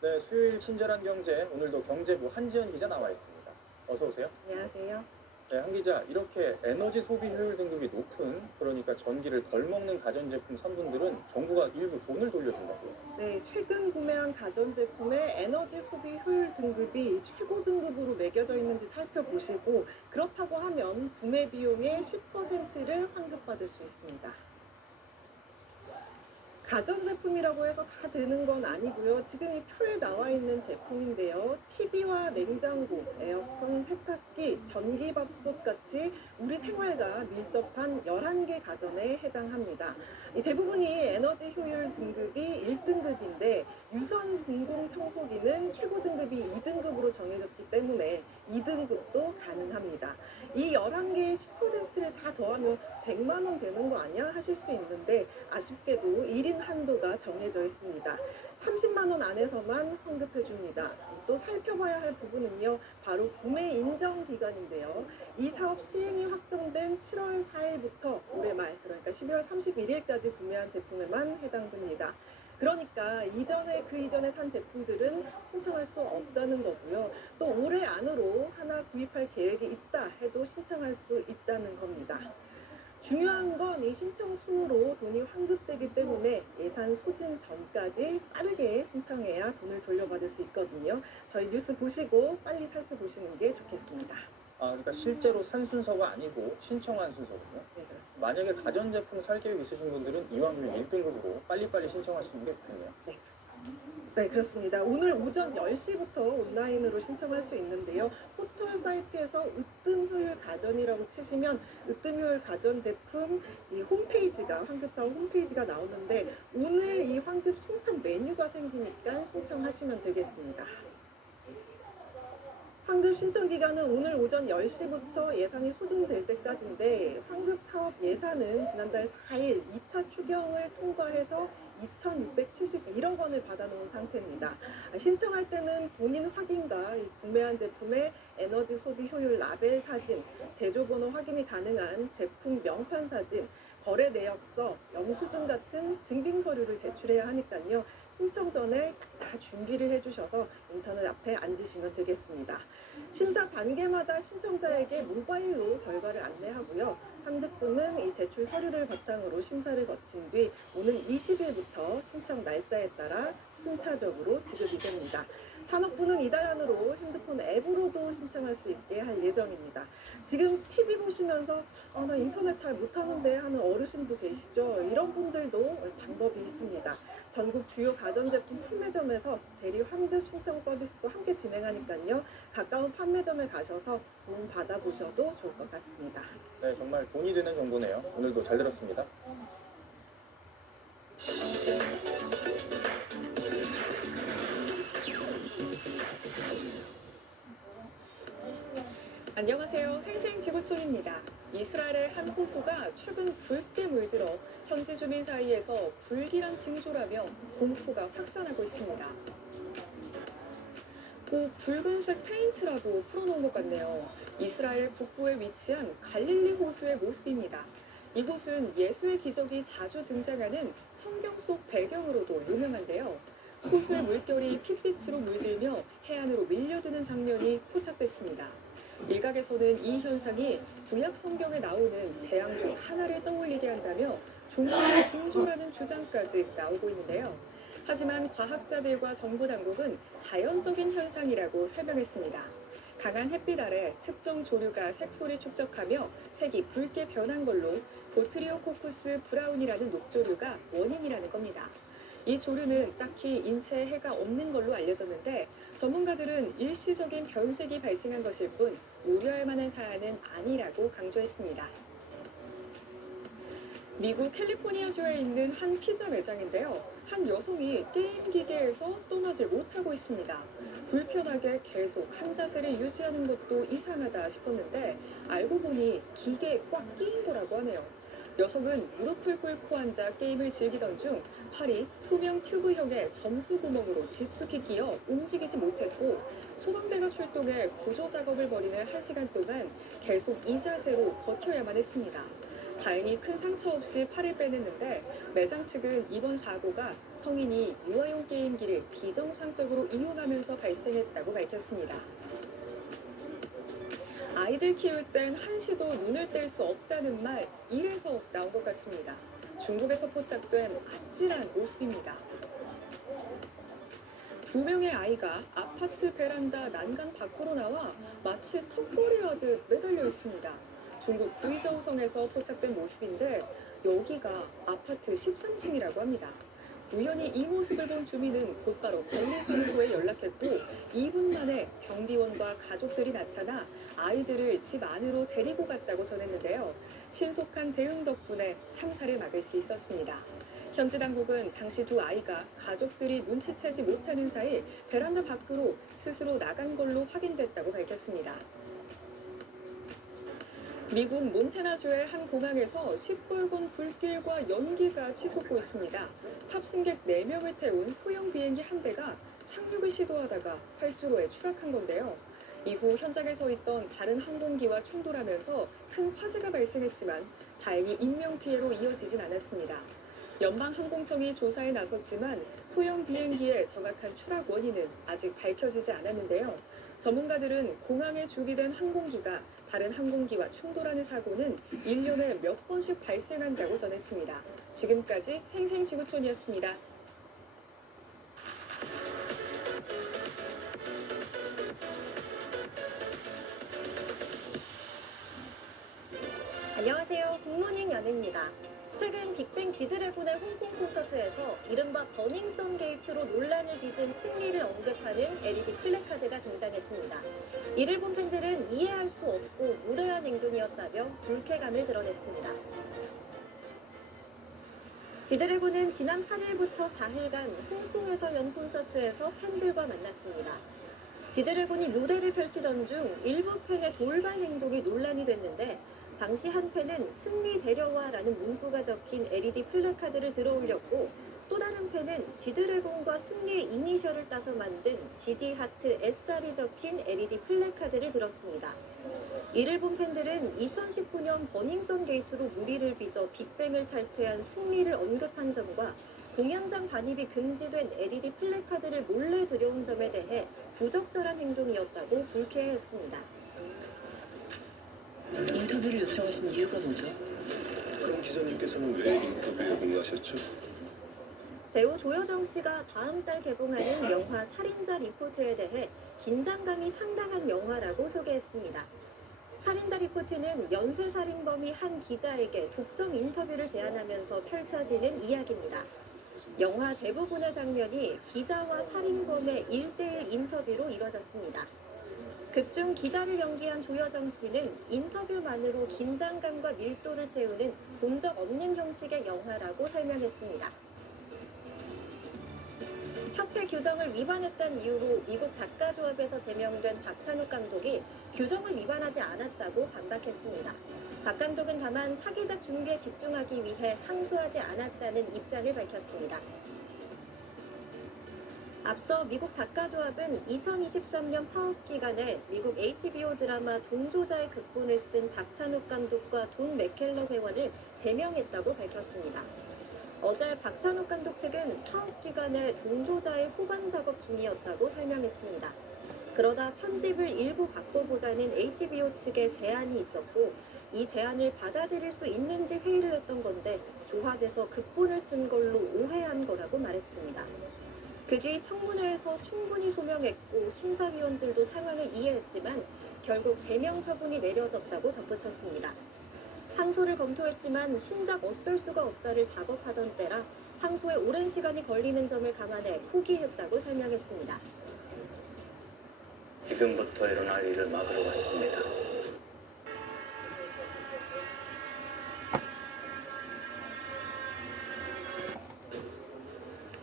네, 수요일 친절한 경제, 오늘도 경제부 한지연 기자 나와 있습니다. 어서 오세요. 안녕하세요. 네, 한 기자, 이렇게 에너지 소비 효율 등급이 높은, 그러니까 전기를 덜 먹는 가전제품 산 분들은 정부가 일부 돈을 돌려준다고요. 네, 최근 구매한 가전제품의 에너지 소비 효율 등급이 최고 등급으로 매겨져 있는지 살펴보시고 그렇다고 하면 구매 비용의 10%를 환급받을 수 있습니다. 가전제품이라고 해서 다 되는 건 아니고요. 지금 이 표에 나와 있는 제품인데요. TV와 냉장고, 에어컨, 세탁기, 전기밥솥 같이 우리 생활과 밀접한 11개 가전에 해당합니다. 이 대부분이 에너지 효율 등급이 1등급인데 유선 진공 청소기는 최고 등급이 2등급으로 정해졌기 때문에 2등급도 가능합니다. 이 11개의 10%를 다 더하면 100만 원 되는 거 아니야? 하실 수 있는데 아쉽게도 1인 한도가 정해져 있습니다. 30만 원 안에서만 환급해 줍니다. 또 살펴봐야 할 부분은요. 바로 구매 인정 기간인데요. 이 사업 시행이 확정된 7월 4일부터 올해 말 그러니까 12월 31일까지 구매한 제품에만 해당됩니다. 그러니까 그 이전에 산 제품들은 신청할 수 없다는 거고요. 또 올해 안으로 하나 구입할 계획이 있다 해도 신청할 수 있다는 겁니다. 중요한 건 이 신청 수로 돈이 환급되기 때문에 예산 소진 전까지 빠르게 신청해야 돈을 돌려받을 수 있거든요. 저희 뉴스 보시고 빨리 살펴보시는 게 좋겠습니다. 그러니까 실제로 산 순서가 아니고 신청한 순서군요. 네, 그렇습니다. 만약에 가전제품 살 계획 있으신 분들은 이왕이면 1등급으로 빨리빨리 신청하시는 게 좋겠네요. 네, 그렇습니다. 오늘 오전 10시부터 온라인으로 신청할 수 있는데요. 포털 사이트에서 으뜸 효율 가전이라고 치시면 으뜸 효율 가전 제품 이 홈페이지가 환급사업 홈페이지가 나오는데 오늘 이 환급 신청 메뉴가 생기니까 신청하시면 되겠습니다. 환급 신청 기간은 오늘 오전 10시부터 예산이 소진될 때까지인데 환급 사업 예산은 지난달 4일 2차 추경을 통과해서 2,671억 원을 받아놓은 상태입니다. 신청할 때는 본인 확인과 구매한 제품의 에너지 소비 효율 라벨 사진, 제조번호 확인이 가능한 제품 명판 사진, 거래 내역서, 영수증 같은 증빙 서류를 제출해야 하니까요. 신청 전에 다 준비를 해주셔서 인터넷 앞에 앉으시면 되겠습니다. 심사 단계마다 신청자에게 모바일로 결과를 안내하고요. 환급금은 이 제출 서류를 바탕으로 심사를 거친 뒤 오는 20일부터 신청 날짜에 따라 순차적으로 지급이 됩니다. 산업부는 이달 안으로 핸드폰 앱으로도 신청할 수 있게 할 예정입니다. 지금 TV 보시면서 나 인터넷 잘 못하는데 하는 어르신도 계시죠? 이런 분들도 방법이 있습니다. 전국 주요 가전제품 판매점에서 대리 환급 신청 서비스도 함께 진행하니까요. 가까운 판매점에 가셔서 도움 받아보셔도 좋을 것 같습니다. 네, 정말 돈이 되는 정보네요. 오늘도 잘 들었습니다. 안녕하세요. 생생지구촌입니다. 이스라엘의 한 호수가 최근 붉게 물들어 현지 주민 사이에서 불길한 징조라며 공포가 확산하고 있습니다. 붉은색 페인트라고 풀어놓은 것 같네요. 이스라엘 북부에 위치한 갈릴리 호수의 모습입니다. 이곳은 예수의 기적이 자주 등장하는 성경 속 배경으로도 유명한데요. 호수의 물결이 핏빛으로 물들며 해안으로 밀려드는 장면이 포착됐습니다. 일각에서는 이 현상이 구약 성경에 나오는 재앙 중 하나를 떠올리게 한다며 종말의 징조라는 주장까지 나오고 있는데요. 하지만 과학자들과 정부 당국은 자연적인 현상이라고 설명했습니다. 강한 햇빛 아래 특정 조류가 색소를 축적하며 색이 붉게 변한 걸로 보트리오코쿠스 브라운이라는 녹조류가 원인이라는 겁니다. 이 조류는 딱히 인체에 해가 없는 걸로 알려졌는데 전문가들은 일시적인 변색이 발생한 것일 뿐 우려할 만한 사안은 아니라고 강조했습니다. 미국 캘리포니아주에 있는 한 피자 매장인데요. 한 여성이 게임 기계에서 떠나질 못하고 있습니다. 불편하게 계속 한 자세를 유지하는 것도 이상하다 싶었는데 알고 보니 기계에 꽉 끼인 거라고 하네요. 여성은 무릎을 꿇고 앉아 게임을 즐기던 중 팔이 투명 튜브형의 점수 구멍으로 깊숙이 끼어 움직이지 못했고 소방대가 출동해 구조 작업을 벌이는 1시간 동안 계속 이 자세로 버텨야만 했습니다. 다행히 큰 상처 없이 팔을 빼냈는데 매장 측은 이번 사고가 성인이 유아용 게임기를 비정상적으로 이용하면서 발생했다고 밝혔습니다. 아이들 키울 땐 한시도 눈을 뗄 수 없다는 말, 이래서 나온 것 같습니다. 중국에서 포착된 아찔한 모습입니다. 2명의 아이가 아파트 베란다 난간 밖으로 나와 마치 턱걸이 하듯 매달려 있습니다. 중국 구이저우성에서 포착된 모습인데 여기가 아파트 13층이라고 합니다. 우연히 이 모습을 본 주민은 곧바로 관리사무소에 연락했고 2분 만에 경비원과 가족들이 나타나 아이들을 집 안으로 데리고 갔다고 전했는데요. 신속한 대응 덕분에 참사를 막을 수 있었습니다. 현지 당국은 당시 두 아이가 가족들이 눈치채지 못하는 사이 베란다 밖으로 스스로 나간 걸로 확인됐다고 밝혔습니다. 미국 몬태나주의 한 공항에서 시뻘건 불길과 연기가 치솟고 있습니다. 탑승객 4명을 태운 소형 비행기 한 대가 착륙을 시도하다가 활주로에 추락한 건데요. 이후 현장에 서 있던 다른 항공기와 충돌하면서 큰 화재가 발생했지만 다행히 인명피해로 이어지진 않았습니다. 연방항공청이 조사에 나섰지만 소형 비행기의 정확한 추락 원인은 아직 밝혀지지 않았는데요. 전문가들은 공항에 주비된 항공기가 다른 항공기와 충돌하는 사고는 1년에 몇 번씩 발생한다고 전했습니다. 지금까지 생생지구촌이었습니다. 안녕하세요. 굿모닝 연우입니다. 최근 빅뱅 지드래곤의 홍콩 콘서트에서 이른바 버닝썬 게이트로 논란을 빚은 승리를 언급하는 LED 플래카드가 등장했습니다. 이를 본 팬들은 이해할 수 없고 무례한 행동이었다며 불쾌감을 드러냈습니다. 지드래곤은 지난 8일부터 4일간 홍콩에서 연 콘서트에서 팬들과 만났습니다. 지드래곤이 무대를 펼치던 중 일부 팬의 돌발 행동이 논란이 됐는데 당시 한 팬은 승리 데려와라는 문구가 적힌 LED 플래카드를 들어올렸고 또 다른 팬은 지드래곤과 승리의 이니셜을 따서 만든 GD 하트 SR이 적힌 LED 플래카드를 들었습니다. 이를 본 팬들은 2019년 버닝썬 게이트로 무리를 빚어 빅뱅을 탈퇴한 승리를 언급한 점과 공연장 반입이 금지된 LED 플래카드를 몰래 들여온 점에 대해 부적절한 행동이었다고 불쾌해했습니다. 인터뷰를 요청하신 이유가 뭐죠? 그럼 기자님께서는 왜 인터뷰에 응하셨죠? 배우 조여정 씨가 다음 달 개봉하는 영화 살인자 리포트에 대해 긴장감이 상당한 영화라고 소개했습니다. 살인자 리포트는 연쇄살인범이 한 기자에게 독점 인터뷰를 제안하면서 펼쳐지는 이야기입니다. 영화 대부분의 장면이 기자와 살인범의 1대1 인터뷰로 이뤄졌습니다. 극중 기자를 연기한 조여정 씨는 인터뷰만으로 긴장감과 밀도를 채우는 본 적 없는 형식의 영화라고 설명했습니다. 협회 규정을 위반했다는 이유로 미국 작가조합에서 제명된 박찬욱 감독이 규정을 위반하지 않았다고 반박했습니다. 박 감독은 다만 차기작 준비에 집중하기 위해 항소하지 않았다는 입장을 밝혔습니다. 앞서 미국 작가조합은 2023년 파업 기간에 미국 HBO 드라마 동조자의 극본을 쓴 박찬욱 감독과 돈 맥켈러 회원을 제명했다고 밝혔습니다. 어제 박찬욱 감독 측은 파업 기간에 동조자의 후반 작업 중이었다고 설명했습니다. 그러다 편집을 일부 바꿔보자는 HBO 측의 제안이 있었고 이 제안을 받아들일 수 있는지 회의를 했던 건데 조합에서 극본을 쓴 걸로 오해한 거라고 말했습니다. 그 뒤 청문회에서 충분히 소명했고 심사위원들도 상황을 이해했지만 결국 제명 처분이 내려졌다고 덧붙였습니다. 항소를 검토했지만 신작 어쩔 수가 없다를 작업하던 때라 항소에 오랜 시간이 걸리는 점을 감안해 포기했다고 설명했습니다. 지금부터 일어날 일을 막으러 왔습니다.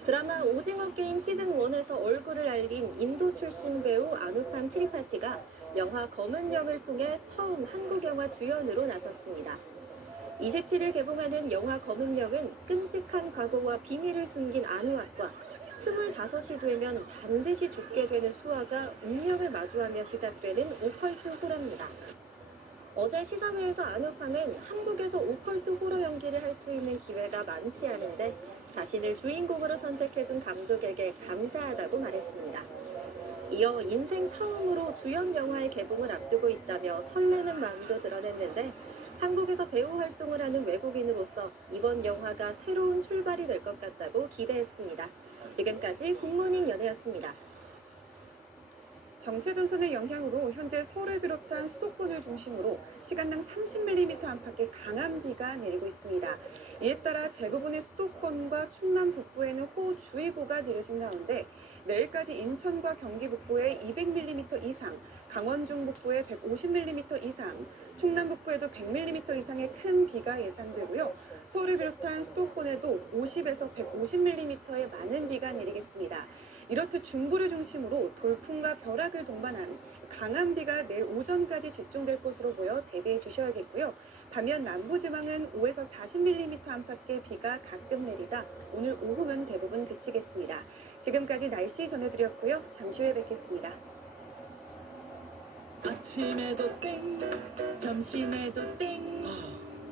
드라마 오징어 게임 시즌1에서 얼굴을 알린 인도 출신 배우 아누팜 트리파티가 영화 검은 영을 통해 처음 한국 영화 주연으로 나섰습니다. 27일 개봉하는 영화 검은 영은 끔찍한 과거와 비밀을 숨긴 아누악과 25이 되면 반드시 죽게 되는 수아가 운명을 마주하며 시작되는 오컬트 호러입니다. 어제 시사회에서 아누팜은 한국에서 오컬트 호러 연기를 할 수 있는 기회가 많지 않은데 자신을 주인공으로 선택해준 감독에게 감사하다고 말했습니다. 이어 인생 처음으로 주연 영화의 개봉을 앞두고 있다며 설레는 마음도 드러냈는데 한국에서 배우 활동을 하는 외국인으로서 이번 영화가 새로운 출발이 될 것 같다고 기대했습니다. 지금까지 굿모닝 연애였습니다. 정체전선의 영향으로 현재 서울을 비롯한 수도권을 중심으로 시간당 30mm 안팎의 강한 비가 내리고 있습니다. 이에 따라 대부분의 수도권과 충남 북부에는 호우주의보가 내려진 가운데 내일까지 인천과 경기 북부에 200mm 이상, 강원 중북부에 150mm 이상, 충남 북부에도 100mm 이상의 큰 비가 예상되고요. 서울을 비롯한 수도권에도 50에서 150mm의 많은 비가 내리겠습니다. 이렇듯 중부를 중심으로 돌풍과 벼락을 동반한 강한 비가 내일 오전까지 집중될 것으로 보여 대비해 주셔야겠고요. 반면 남부지방은 5에서 40mm 안팎의 비가 가끔 내리다 오늘 오후면 대부분 그치겠습니다. 지금까지 날씨 전해드렸고요. 잠시 후에 뵙겠습니다. 아침에도 땡, 점심에도 땡.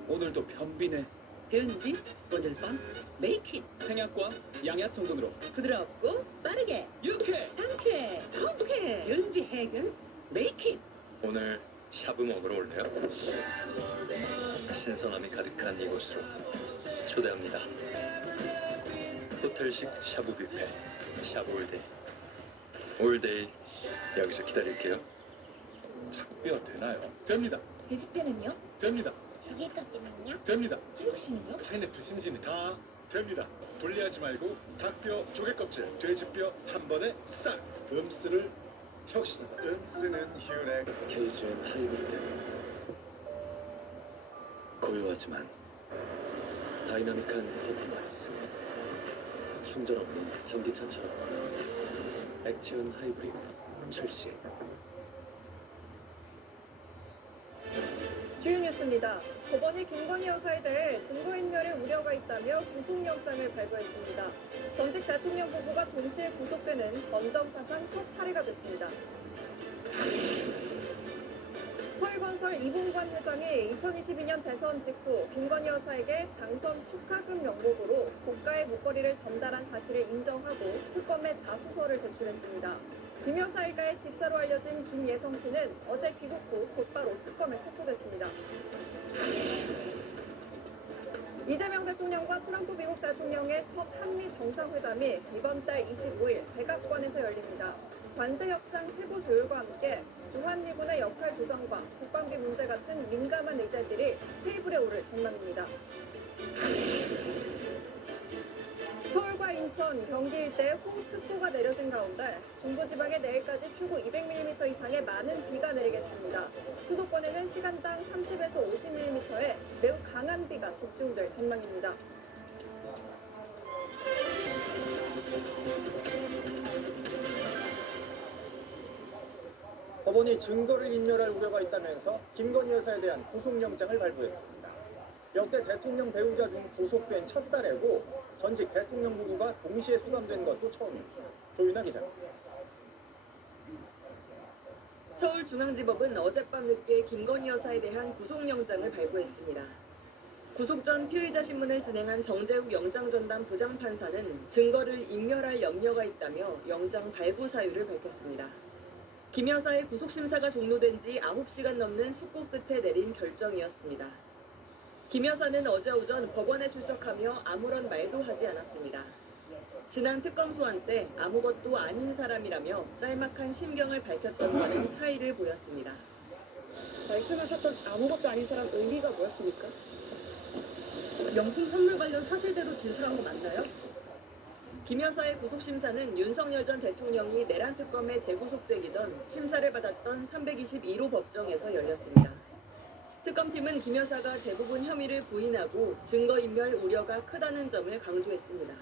오늘도 변비네. 변비? 오늘 밤 메이킹. 생약과 양약 성분으로 부드럽고 빠르게 유쾌, 상쾌, 통쾌. 변비 해결 메이킹. 오늘 샤브 먹으러 올래요? 신선함이 가득한 이곳으로 초대합니다. 호텔식 샤브 뷔페, 샤브 올데이. 올데이 여기서 기다릴게요. 닭뼈 되나요? 됩니다. 돼지뼈는요? 됩니다. 조개 껍질은요? 됩니다. 한국식은요? 파인애플 심지는 다 됩니다. 분리하지 말고 닭뼈, 조개껍질, 돼지뼈 한 번에 싹. 음스를 혁신하다. 음스는 휴렉. 케이즈엔 하이브리드. 고요하지만 다이나믹한 퍼포먼스. 충전 없는 전기차처럼 액티온 하이브리드 출시. 주요 뉴스입니다. 법원이 김건희 여사에 대해 증거인멸의 우려가 있다며 구속영장을 발부했습니다. 전직 대통령 부부가 동시에 구속되는 헌정사상 첫 사례가 됐습니다. 서희건설 이봉관 회장이 2022년 대선 직후 김건희 여사에게 당선 축하금 명목으로 고가의 목걸이를 전달한 사실을 인정하고 특검에 자수서를 제출했습니다. 김 여사 일가의 집사로 알려진 김예성 씨는 어제 귀국 후 곧바로 특검에 체포됐습니다. 이재명 대통령과 트럼프 미국 대통령의 첫 한미 정상회담이 이번 달 25일 백악관에서 열립니다. 관세 협상 세부 조율과 함께 주한미군의 역할 조정과 국방비 문제 같은 민감한 의제들이 테이블에 오를 전망입니다. 서울과 인천, 경기 일대에 호우특보가 내려진 가운데 중부지방에 내일까지 최고 200mm 이상의 많은 비가 내리겠습니다. 수도권에는 시간당 30에서 50mm의 매우 강한 비가 집중될 전망입니다. 법원이 증거를 인멸할 우려가 있다면서 김건희 여사에 대한 구속영장을 발부했습니다. 역대 대통령 배우자 중 구속된 첫 사례고 전직 대통령 부부가 동시에 수감된 것도 처음입니다. 조윤아 기자입니다. 서울중앙지법은 어젯밤 늦게 김건희 여사에 대한 구속영장을 발부했습니다. 구속 전 피의자 신문을 진행한 정재욱 영장전담 부장판사는 증거를 인멸할 염려가 있다며 영장 발부 사유를 밝혔습니다. 김 여사의 구속심사가 종료된 지 9시간 넘는 숙고 끝에 내린 결정이었습니다. 김 여사는 어제 오전 법원에 출석하며 아무런 말도 하지 않았습니다. 지난 특검 소환 때 아무것도 아닌 사람이라며 짤막한 심경을 밝혔던 것은 차이를 보였습니다. 말씀하셨던 아무것도 아닌 사람 의미가 뭐였습니까? 명품 선물 관련 사실대로 진술한 거 맞나요? 김 여사의 구속심사는 윤석열 전 대통령이 내란 특검에 재구속되기 전 심사를 받았던 321호 법정에서 열렸습니다. 특검팀은 김 여사가 대부분 혐의를 부인하고 증거인멸 우려가 크다는 점을 강조했습니다.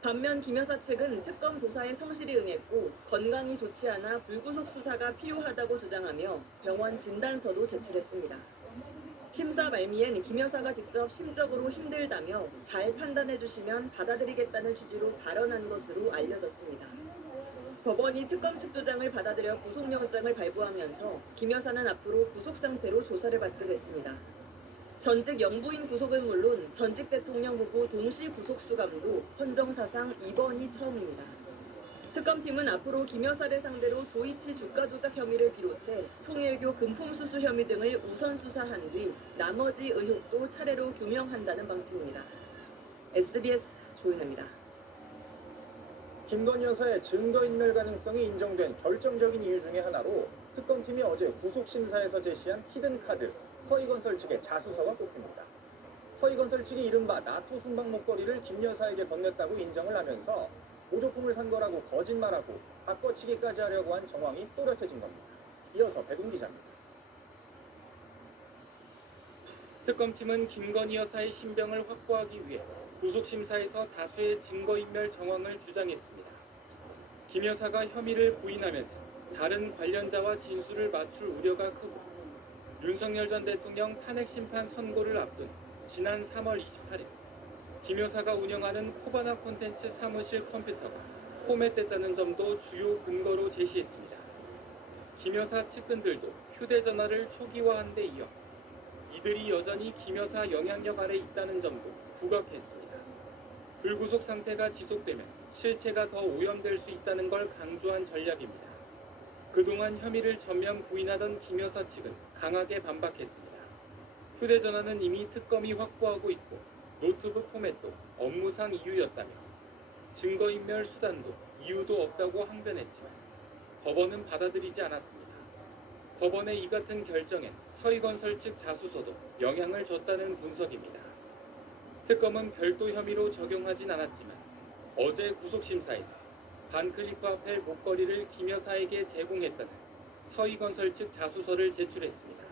반면 김 여사 측은 특검 조사에 성실히 응했고 건강이 좋지 않아 불구속 수사가 필요하다고 주장하며 병원 진단서도 제출했습니다. 심사 말미엔 김 여사가 직접 심적으로 힘들다며 잘 판단해 주시면 받아들이겠다는 취지로 발언한 것으로 알려졌습니다. 법원이 특검 측 주장을 받아들여 구속영장을 발부하면서 김 여사는 앞으로 구속 상태로 조사를 받게 됐습니다. 전직 영부인 구속은 물론 전직 대통령 부부 동시 구속 수감도 헌정사상 이번이 처음입니다. 특검팀은 앞으로 김 여사를 상대로 조이치 주가 조작 혐의를 비롯해 통일교 금품 수수 혐의 등을 우선 수사한 뒤 나머지 의혹도 차례로 규명한다는 방침입니다. SBS 조윤아입니다. 김건희 여사의 증거인멸 가능성이 인정된 결정적인 이유 중에 하나로 특검팀이 어제 구속심사에서 제시한 히든카드, 서희건설 측의 자수서가 꼽힙니다. 서희건설 측이 이른바 나토 순방 목걸이를 김 여사에게 건넸다고 인정을 하면서 보조품을 산 거라고 거짓말하고 바꿔치기까지 하려고 한 정황이 또렷해진 겁니다. 이어서 백운 기자입니다. 특검팀은 김건희 여사의 신병을 확보하기 위해 구속심사에서 다수의 증거인멸 정황을 주장했습니다. 김 여사가 혐의를 부인하면서 다른 관련자와 진술을 맞출 우려가 크고 윤석열 전 대통령 탄핵심판 선고를 앞둔 지난 3월 28일 김 여사가 운영하는 코바나 콘텐츠 사무실 컴퓨터가 포맷됐다는 점도 주요 근거로 제시했습니다. 김 여사 측근들도 휴대전화를 초기화한 데 이어 이들이 여전히 김 여사 영향력 아래 있다는 점도 부각했습니다. 불구속 상태가 지속되면 실체가 더 오염될 수 있다는 걸 강조한 전략입니다. 그동안 혐의를 전면 부인하던 김 여사 측은 강하게 반박했습니다. 휴대전화는 이미 특검이 확보하고 있고 노트북 포맷도 업무상 이유였다며 증거인멸 수단도 이유도 없다고 항변했지만 법원은 받아들이지 않았습니다. 법원의 이 같은 결정엔 서희건설 측 자수서도 영향을 줬다는 분석입니다. 특검은 별도 혐의로 적용하진 않았지만 어제 구속심사에서 반클리프 아펠 목걸이를 김 여사에게 제공했다는 서희건설 측 자수서를 제출했습니다.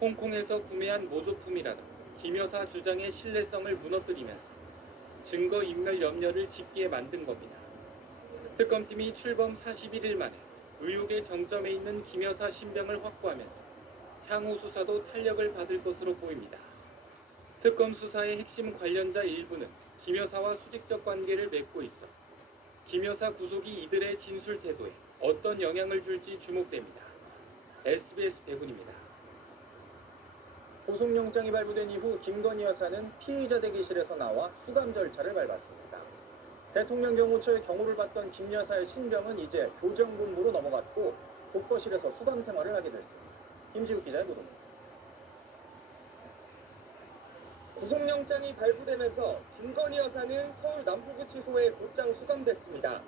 홍콩에서 구매한 모조품이라는 김 여사 주장의 신뢰성을 무너뜨리면서 증거인멸 염려를 짙게 만든 겁니다. 특검팀이 출범 41일 만에 의혹의 정점에 있는 김 여사 신병을 확보하면서 향후 수사도 탄력을 받을 것으로 보입니다. 특검 수사의 핵심 관련자 일부는 김 여사와 수직적 관계를 맺고 있어 김 여사 구속이 이들의 진술 태도에 어떤 영향을 줄지 주목됩니다. SBS 백운입니다. 구속영장이 발부된 이후 김건희 여사는 피의자 대기실에서 나와 수감 절차를 밟았습니다. 대통령 경호처의 경호를 받던 김 여사의 신병은 이제 교정본부로 넘어갔고 독거실에서 수감 생활을 하게 됐습니다. 김지욱 기자의 보도입니다. 구속영장이 발부되면서 김건희 여사는 서울 남부구치소에 곧장 수감됐습니다.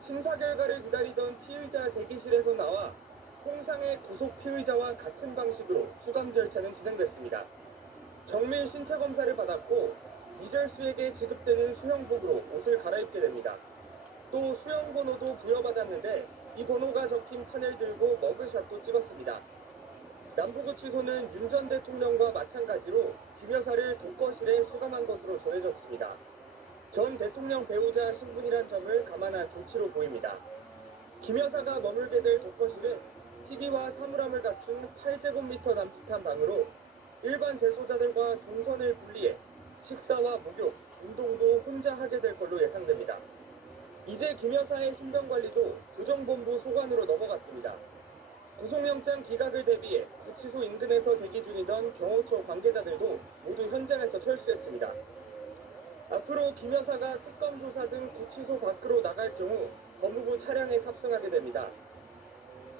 심사 결과를 기다리던 피의자 대기실에서 나와 통상의 구속 피의자와 같은 방식으로 수감 절차는 진행됐습니다. 정밀 신체 검사를 받았고 이결수에게 지급되는 수형복으로 옷을 갈아입게 됩니다. 또 수형번호도 부여받았는데 이 번호가 적힌 판을 들고 머그샷도 찍었습니다. 남부구치소는 윤 전 대통령과 마찬가지로 김 여사를 독거실에 수감한 것으로 전해졌습니다. 전 대통령 배우자 신분이란 점을 감안한 조치로 보입니다. 김 여사가 머물게 될 독거실은 TV와 사물함을 갖춘 8제곱미터 남짓한 방으로 일반 재소자들과 동선을 분리해 식사와 목욕, 운동도 혼자 하게 될 걸로 예상됩니다. 이제 김 여사의 신병 관리도 교정본부 소관으로 넘어갔습니다. 구속영장 기각을 대비해 구치소 인근에서 대기 중이던 경호처 관계자들도 모두 현장에서 철수했습니다. 앞으로 김 여사가 특검 조사 등 구치소 밖으로 나갈 경우 법무부 차량에 탑승하게 됩니다.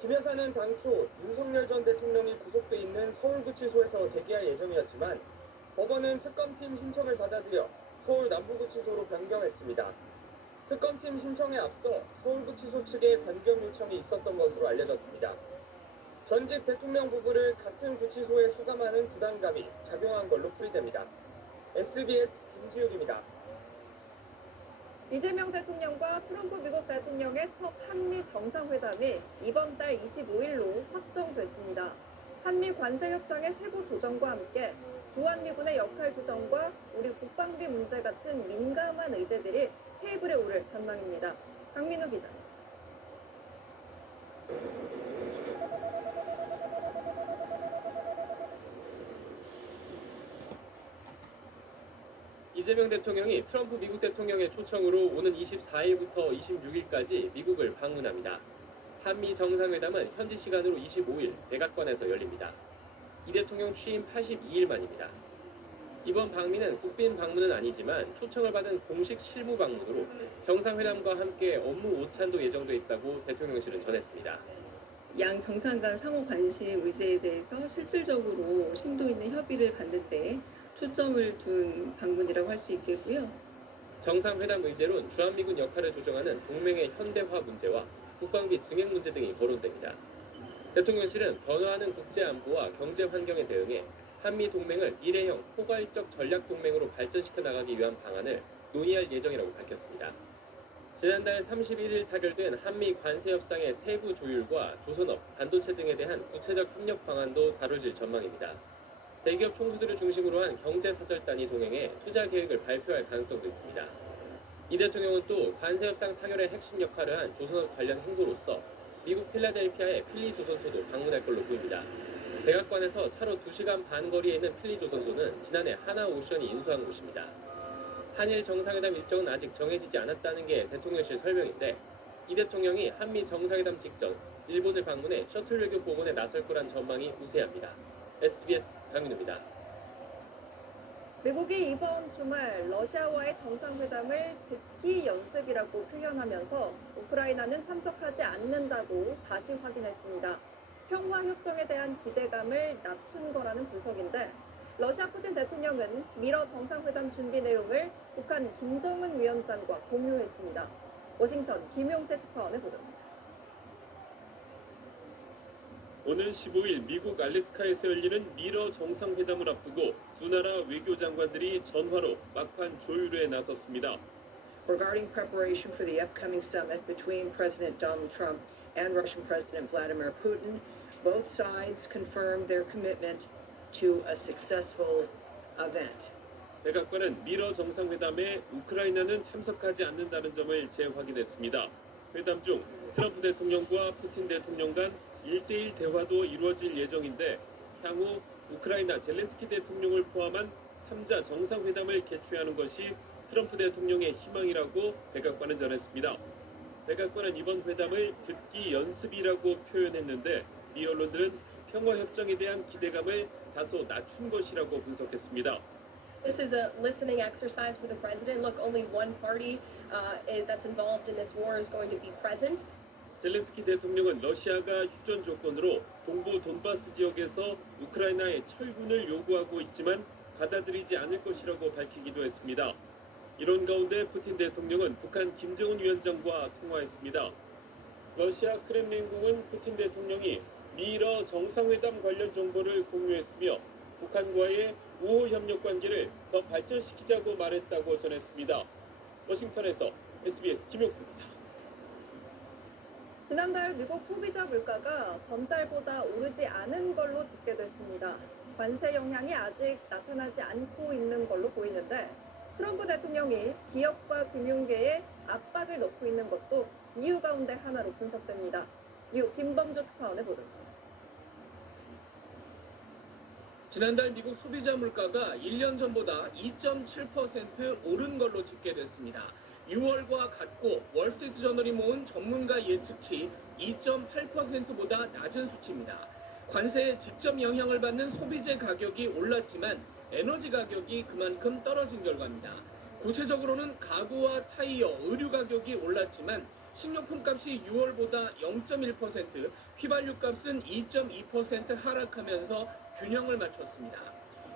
김 여사는 당초 윤석열 전 대통령이 구속돼 있는 서울구치소에서 대기할 예정이었지만 법원은 특검팀 신청을 받아들여 서울 남부구치소로 변경했습니다. 특검팀 신청에 앞서 서울구치소 측의 변경 요청이 있었던 것으로 알려졌습니다. 전직 대통령 부부를 같은 구치소에 수감하는 부담감이 작용한 걸로 풀이됩니다. SBS 김지욱입니다. 이재명 대통령과 트럼프 미국 대통령의 첫 한미 정상회담이 이번 달 25일로 확정됐습니다. 한미 관세 협상의 세부 조정과 함께 주한미군의 역할 조정과 우리 국방비 문제 같은 민감한 의제들이 테이블에 오를 전망입니다. 강민우 기자. 이재명 대통령이 트럼프 미국 대통령의 초청으로 오는 24일부터 26일까지 미국을 방문합니다. 한미 정상회담은 현지 시간으로 25일 백악관에서 열립니다. 이 대통령 취임 82일 만입니다. 이번 방미는 국빈 방문은 아니지만 초청을 받은 공식 실무 방문으로 정상회담과 함께 업무 오찬도 예정돼 있다고 대통령실은 전했습니다. 양 정상 간 상호 관심 의제에 대해서 실질적으로 심도 있는 협의를 갖는 데 초점을 둔 방문이라고 할 수 있겠고요. 정상회담 의제론 주한미군 역할을 조정하는 동맹의 현대화 문제와 국방비 증액 문제 등이 거론됩니다. 대통령실은 변화하는 국제안보와 경제 환경에 대응해 한미 동맹을 미래형 포괄적 전략 동맹으로 발전시켜 나가기 위한 방안을 논의할 예정이라고 밝혔습니다. 지난달 31일 타결된 한미 관세 협상의 세부 조율과 조선업, 반도체 등에 대한 구체적 협력 방안도 다뤄질 전망입니다. 대기업 총수들을 중심으로 한 경제사절단이 동행해 투자 계획을 발표할 가능성도 있습니다. 이 대통령은 또 관세 협상 타결의 핵심 역할을 한 조선업 관련 행보로서 미국 필라델피아의 필리 조선소도 방문할 걸로 보입니다. 백악관에서 차로 2시간 반 거리에 있는 필리 조선소는 지난해 하나오션이 인수한 곳입니다. 한일 정상회담 일정은 아직 정해지지 않았다는 게 대통령실 설명인데 이 대통령이 한미 정상회담 직전 일본을 방문해 셔틀 외교 복원에 나설 거란 전망이 우세합니다. SBS 강민우입니다. 미국이 이번 주말 러시아와의 정상회담을 듣기 연습이라고 표현하면서 우크라이나는 참석하지 않는다고 다시 확인했습니다. 평화협정에 대한 기대감을 낮춘 거라는 분석인데 러시아 푸틴 대통령은 미러 정상회담 준비 내용을 북한 김정은 위원장과 공유했습니다. 워싱턴 김용태 특파원의 보도입니다. 오늘 15일 미국 알래스카에서 열리는 미러 정상회담을 앞두고 두 나라 외교장관들이 전화로 막판 조율에 나섰습니다. Regarding preparation for the upcoming summit between President Donald Trump and Russian President Vladimir Putin, both sides confirmed their commitment to a successful event. 백악관은 미러 정상회담에 우크라이나는 참석하지 않는다는 점을 재확인했습니다. 회담 중 트럼프 대통령과 푸틴 대통령 간 1대1 대화도 이루어질 예정인데 향후 우크라이나 젤렌스키 대통령을 포함한 3자 정상회담을 개최하는 것이 트럼프 대통령의 희망이라고 백악관은 전했습니다. 백악관은 이번 회담을 듣기 연습이라고 표현했는데 미 언론들은 평화협정에 대한 기대감을 다소 낮춘 것이라고 분석했습니다. This is a listening exercise for the president. Look, only one party that's involved in this war is going to be present. 젤렌스키 대통령은 러시아가 휴전 조건으로 동부 돈바스 지역에서 우크라이나의 철군을 요구하고 있지만 받아들이지 않을 것이라고 밝히기도 했습니다. 이런 가운데 푸틴 대통령은 북한 김정은 위원장과 통화했습니다. 러시아 크렘린궁은 푸틴 대통령이 미러 정상회담 관련 정보를 공유했으며 북한과의 우호 협력 관계를 더 발전시키자고 말했다고 전했습니다. 워싱턴에서 SBS 김용태입니다. 지난달 미국 소비자 물가가 전달보다 오르지 않은 걸로 집계됐습니다. 관세 영향이 아직 나타나지 않고 있는 걸로 보이는데 트럼프 대통령이 기업과 금융계에 압박을 넣고 있는 것도 이유 가운데 하나로 분석됩니다. 이후 김범주 특파원의 보도입니다. 지난달 미국 소비자 물가가 1년 전보다 2.7% 오른 걸로 집계됐습니다. 6월과 같고 월스트리트저널이 모은 전문가 예측치 2.8%보다 낮은 수치입니다. 관세에 직접 영향을 받는 소비재 가격이 올랐지만 에너지 가격이 그만큼 떨어진 결과입니다. 구체적으로는 가구와 타이어, 의류 가격이 올랐지만 식료품 값이 6월보다 0.1%, 휘발유 값은 2.2% 하락하면서 균형을 맞췄습니다.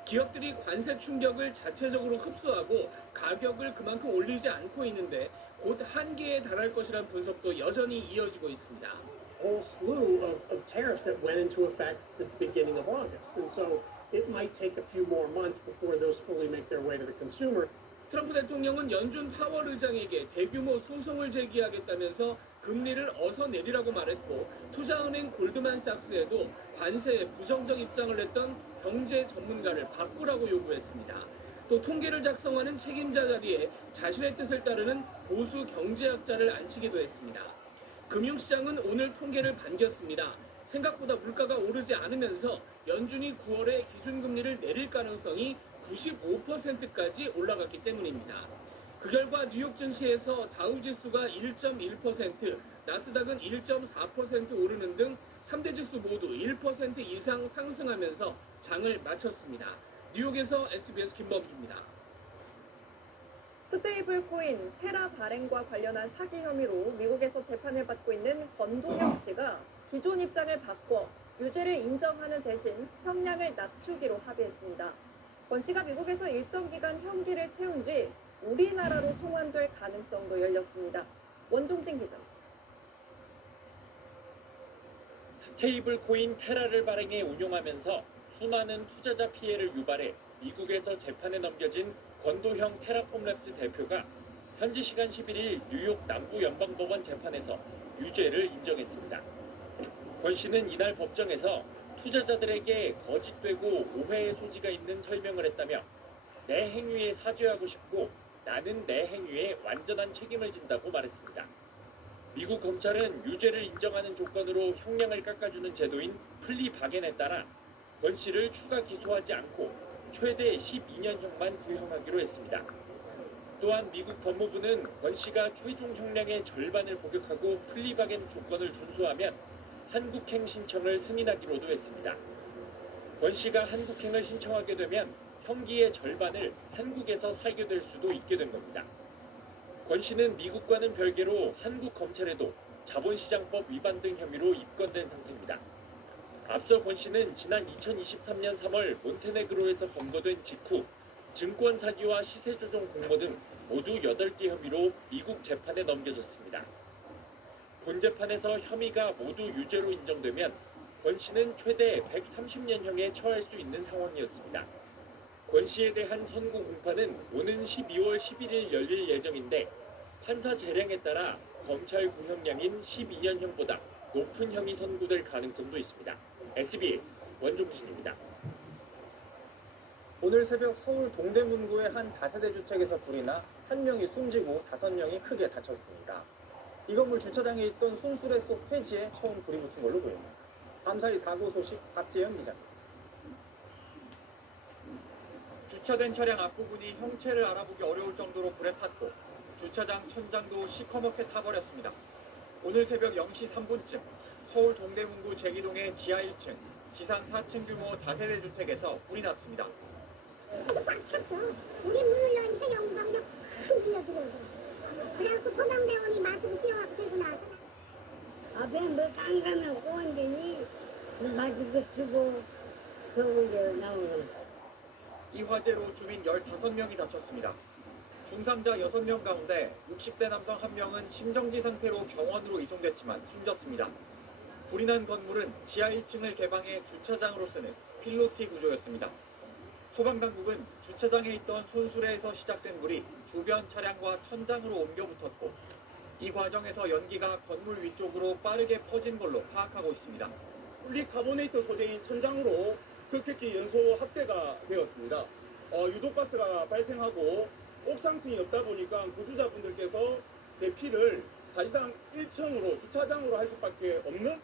기업들이 관세 충격을 자체적으로 흡수하고 가격을 그만큼 올리지 않고 있는데 곧 한계에 달할 것이라는 분석도 여전히 이어지고 있습니다. whole slew of tariffs that went into effect at the beginning of August. And so it might take a few more months before those fully make their way to the consumer. 트럼프 대통령은 연준 파월 의장에게 대규모 소송을 제기하겠다면서 금리를 어서 내리라고 말했고 투자은행 골드만삭스에도 관세에 부정적 입장을 냈던 경제 전문가를 바꾸라고 요구했습니다. 또 통계를 작성하는 책임자 자리에 자신의 뜻을 따르는 보수 경제학자를 앉히기도 했습니다. 금융시장은 오늘 통계를 반겼습니다. 생각보다 물가가 오르지 않으면서 연준이 9월에 기준금리를 내릴 가능성이 95%까지 올라갔기 때문입니다. 그 결과 뉴욕 증시에서 다우지수가 1.1%, 나스닥은 1.4% 오르는 등 3대 지수 모두 1% 이상 상승하면서 장을 마쳤습니다. 뉴욕에서 SBS 김범주입니다. 스테이블 코인 테라 발행과 관련한 사기 혐의로 미국에서 재판을 받고 있는 권동영 씨가 기존 입장을 바꿔 유죄를 인정하는 대신 형량을 낮추기로 합의했습니다. 권 씨가 미국에서 일정 기간 형기를 채운 뒤 우리나라로 송환될 가능성도 열렸습니다. 원종진 기자. 스테이블 코인 테라를 발행해 운용하면서 수많은 투자자 피해를 유발해 미국에서 재판에 넘겨진 권도형 테라폼랩스 대표가 현지 시간 11일 뉴욕 남부연방법원 재판에서 유죄를 인정했습니다. 권 씨는 이날 법정에서 투자자들에게 거짓되고 오해의 소지가 있는 설명을 했다며 내 행위에 사죄하고 싶고 나는 내 행위에 완전한 책임을 진다고 말했습니다. 미국 검찰은 유죄를 인정하는 조건으로 형량을 깎아주는 제도인 플리 바겐에 따라 권 씨를 추가 기소하지 않고 최대 12년형만 구형하기로 했습니다. 또한 미국 법무부는 권 씨가 최종 형량의 절반을 복역하고 플리 바겐 조건을 준수하면 한국행 신청을 승인하기로도 했습니다. 권 씨가 한국행을 신청하게 되면 형기의 절반을 한국에서 살게 될 수도 있게 된 겁니다. 권 씨는 미국과는 별개로 한국 검찰에도 자본시장법 위반 등 혐의로 입건된 상태입니다. 앞서 권 씨는 지난 2023년 3월 몬테네그로에서 검거된 직후 증권 사기와 시세 조종 공모 등 모두 8개 혐의로 미국 재판에 넘겨졌습니다. 본 재판에서 혐의가 모두 유죄로 인정되면 권 씨는 최대 130년형에 처할 수 있는 상황이었습니다. 권 씨에 대한 선고 공판은 오는 12월 11일 열릴 예정인데 판사 재량에 따라 검찰 구형량인 12년형보다 높은 형이 선고될 가능성도 있습니다. SBS 원종신입니다. 오늘 새벽 서울 동대문구의 한 다세대 주택에서 불이 나 1명이 숨지고 5명이 크게 다쳤습니다. 이 건물 주차장에 있던 손수레 속 폐지에 처음 불이 붙은 걸로 보입니다. 밤사이 사고 소식 박재현 기자입니다. 주차된 차량 앞부분이 형체를 알아보기 어려울 정도로 불에 탔고 주차장 천장도 시커멓게 타버렸습니다. 오늘 새벽 0시 3분쯤 서울 동대문구 제기동의 지하 1층, 지상 4층 규모 다세대 주택에서 불이 났습니다. 꽉 찼어. 우리 문을 여니까 영광도 팍 밀려들어오더라고. 그래갖고 소방대원이 마스크 씌워갖고 들고 나와서 앞에 뭐 깜깜하고 꼬은데니 마스크 쓰고 저거 나오는 이 화재로 주민 15명이 다쳤습니다. 중상자 6명 가운데 60대 남성 1명은 심정지 상태로 병원으로 이송됐지만 숨졌습니다. 불이 난 건물은 지하 1층을 개방해 주차장으로 쓰는 필로티 구조였습니다. 소방당국은 주차장에 있던 손수레에서 시작된 불이 주변 차량과 천장으로 옮겨 붙었고 이 과정에서 연기가 건물 위쪽으로 빠르게 퍼진 걸로 파악하고 있습니다. 폴리카보네이트 소재인 천장으로 급격히 연소 확대가 되었습니다. 유독가스가 발생하고 옥상층이 없다 보니까 구주자분들께서 대피를 사실상 1층으로 주차장으로 할 수밖에 없는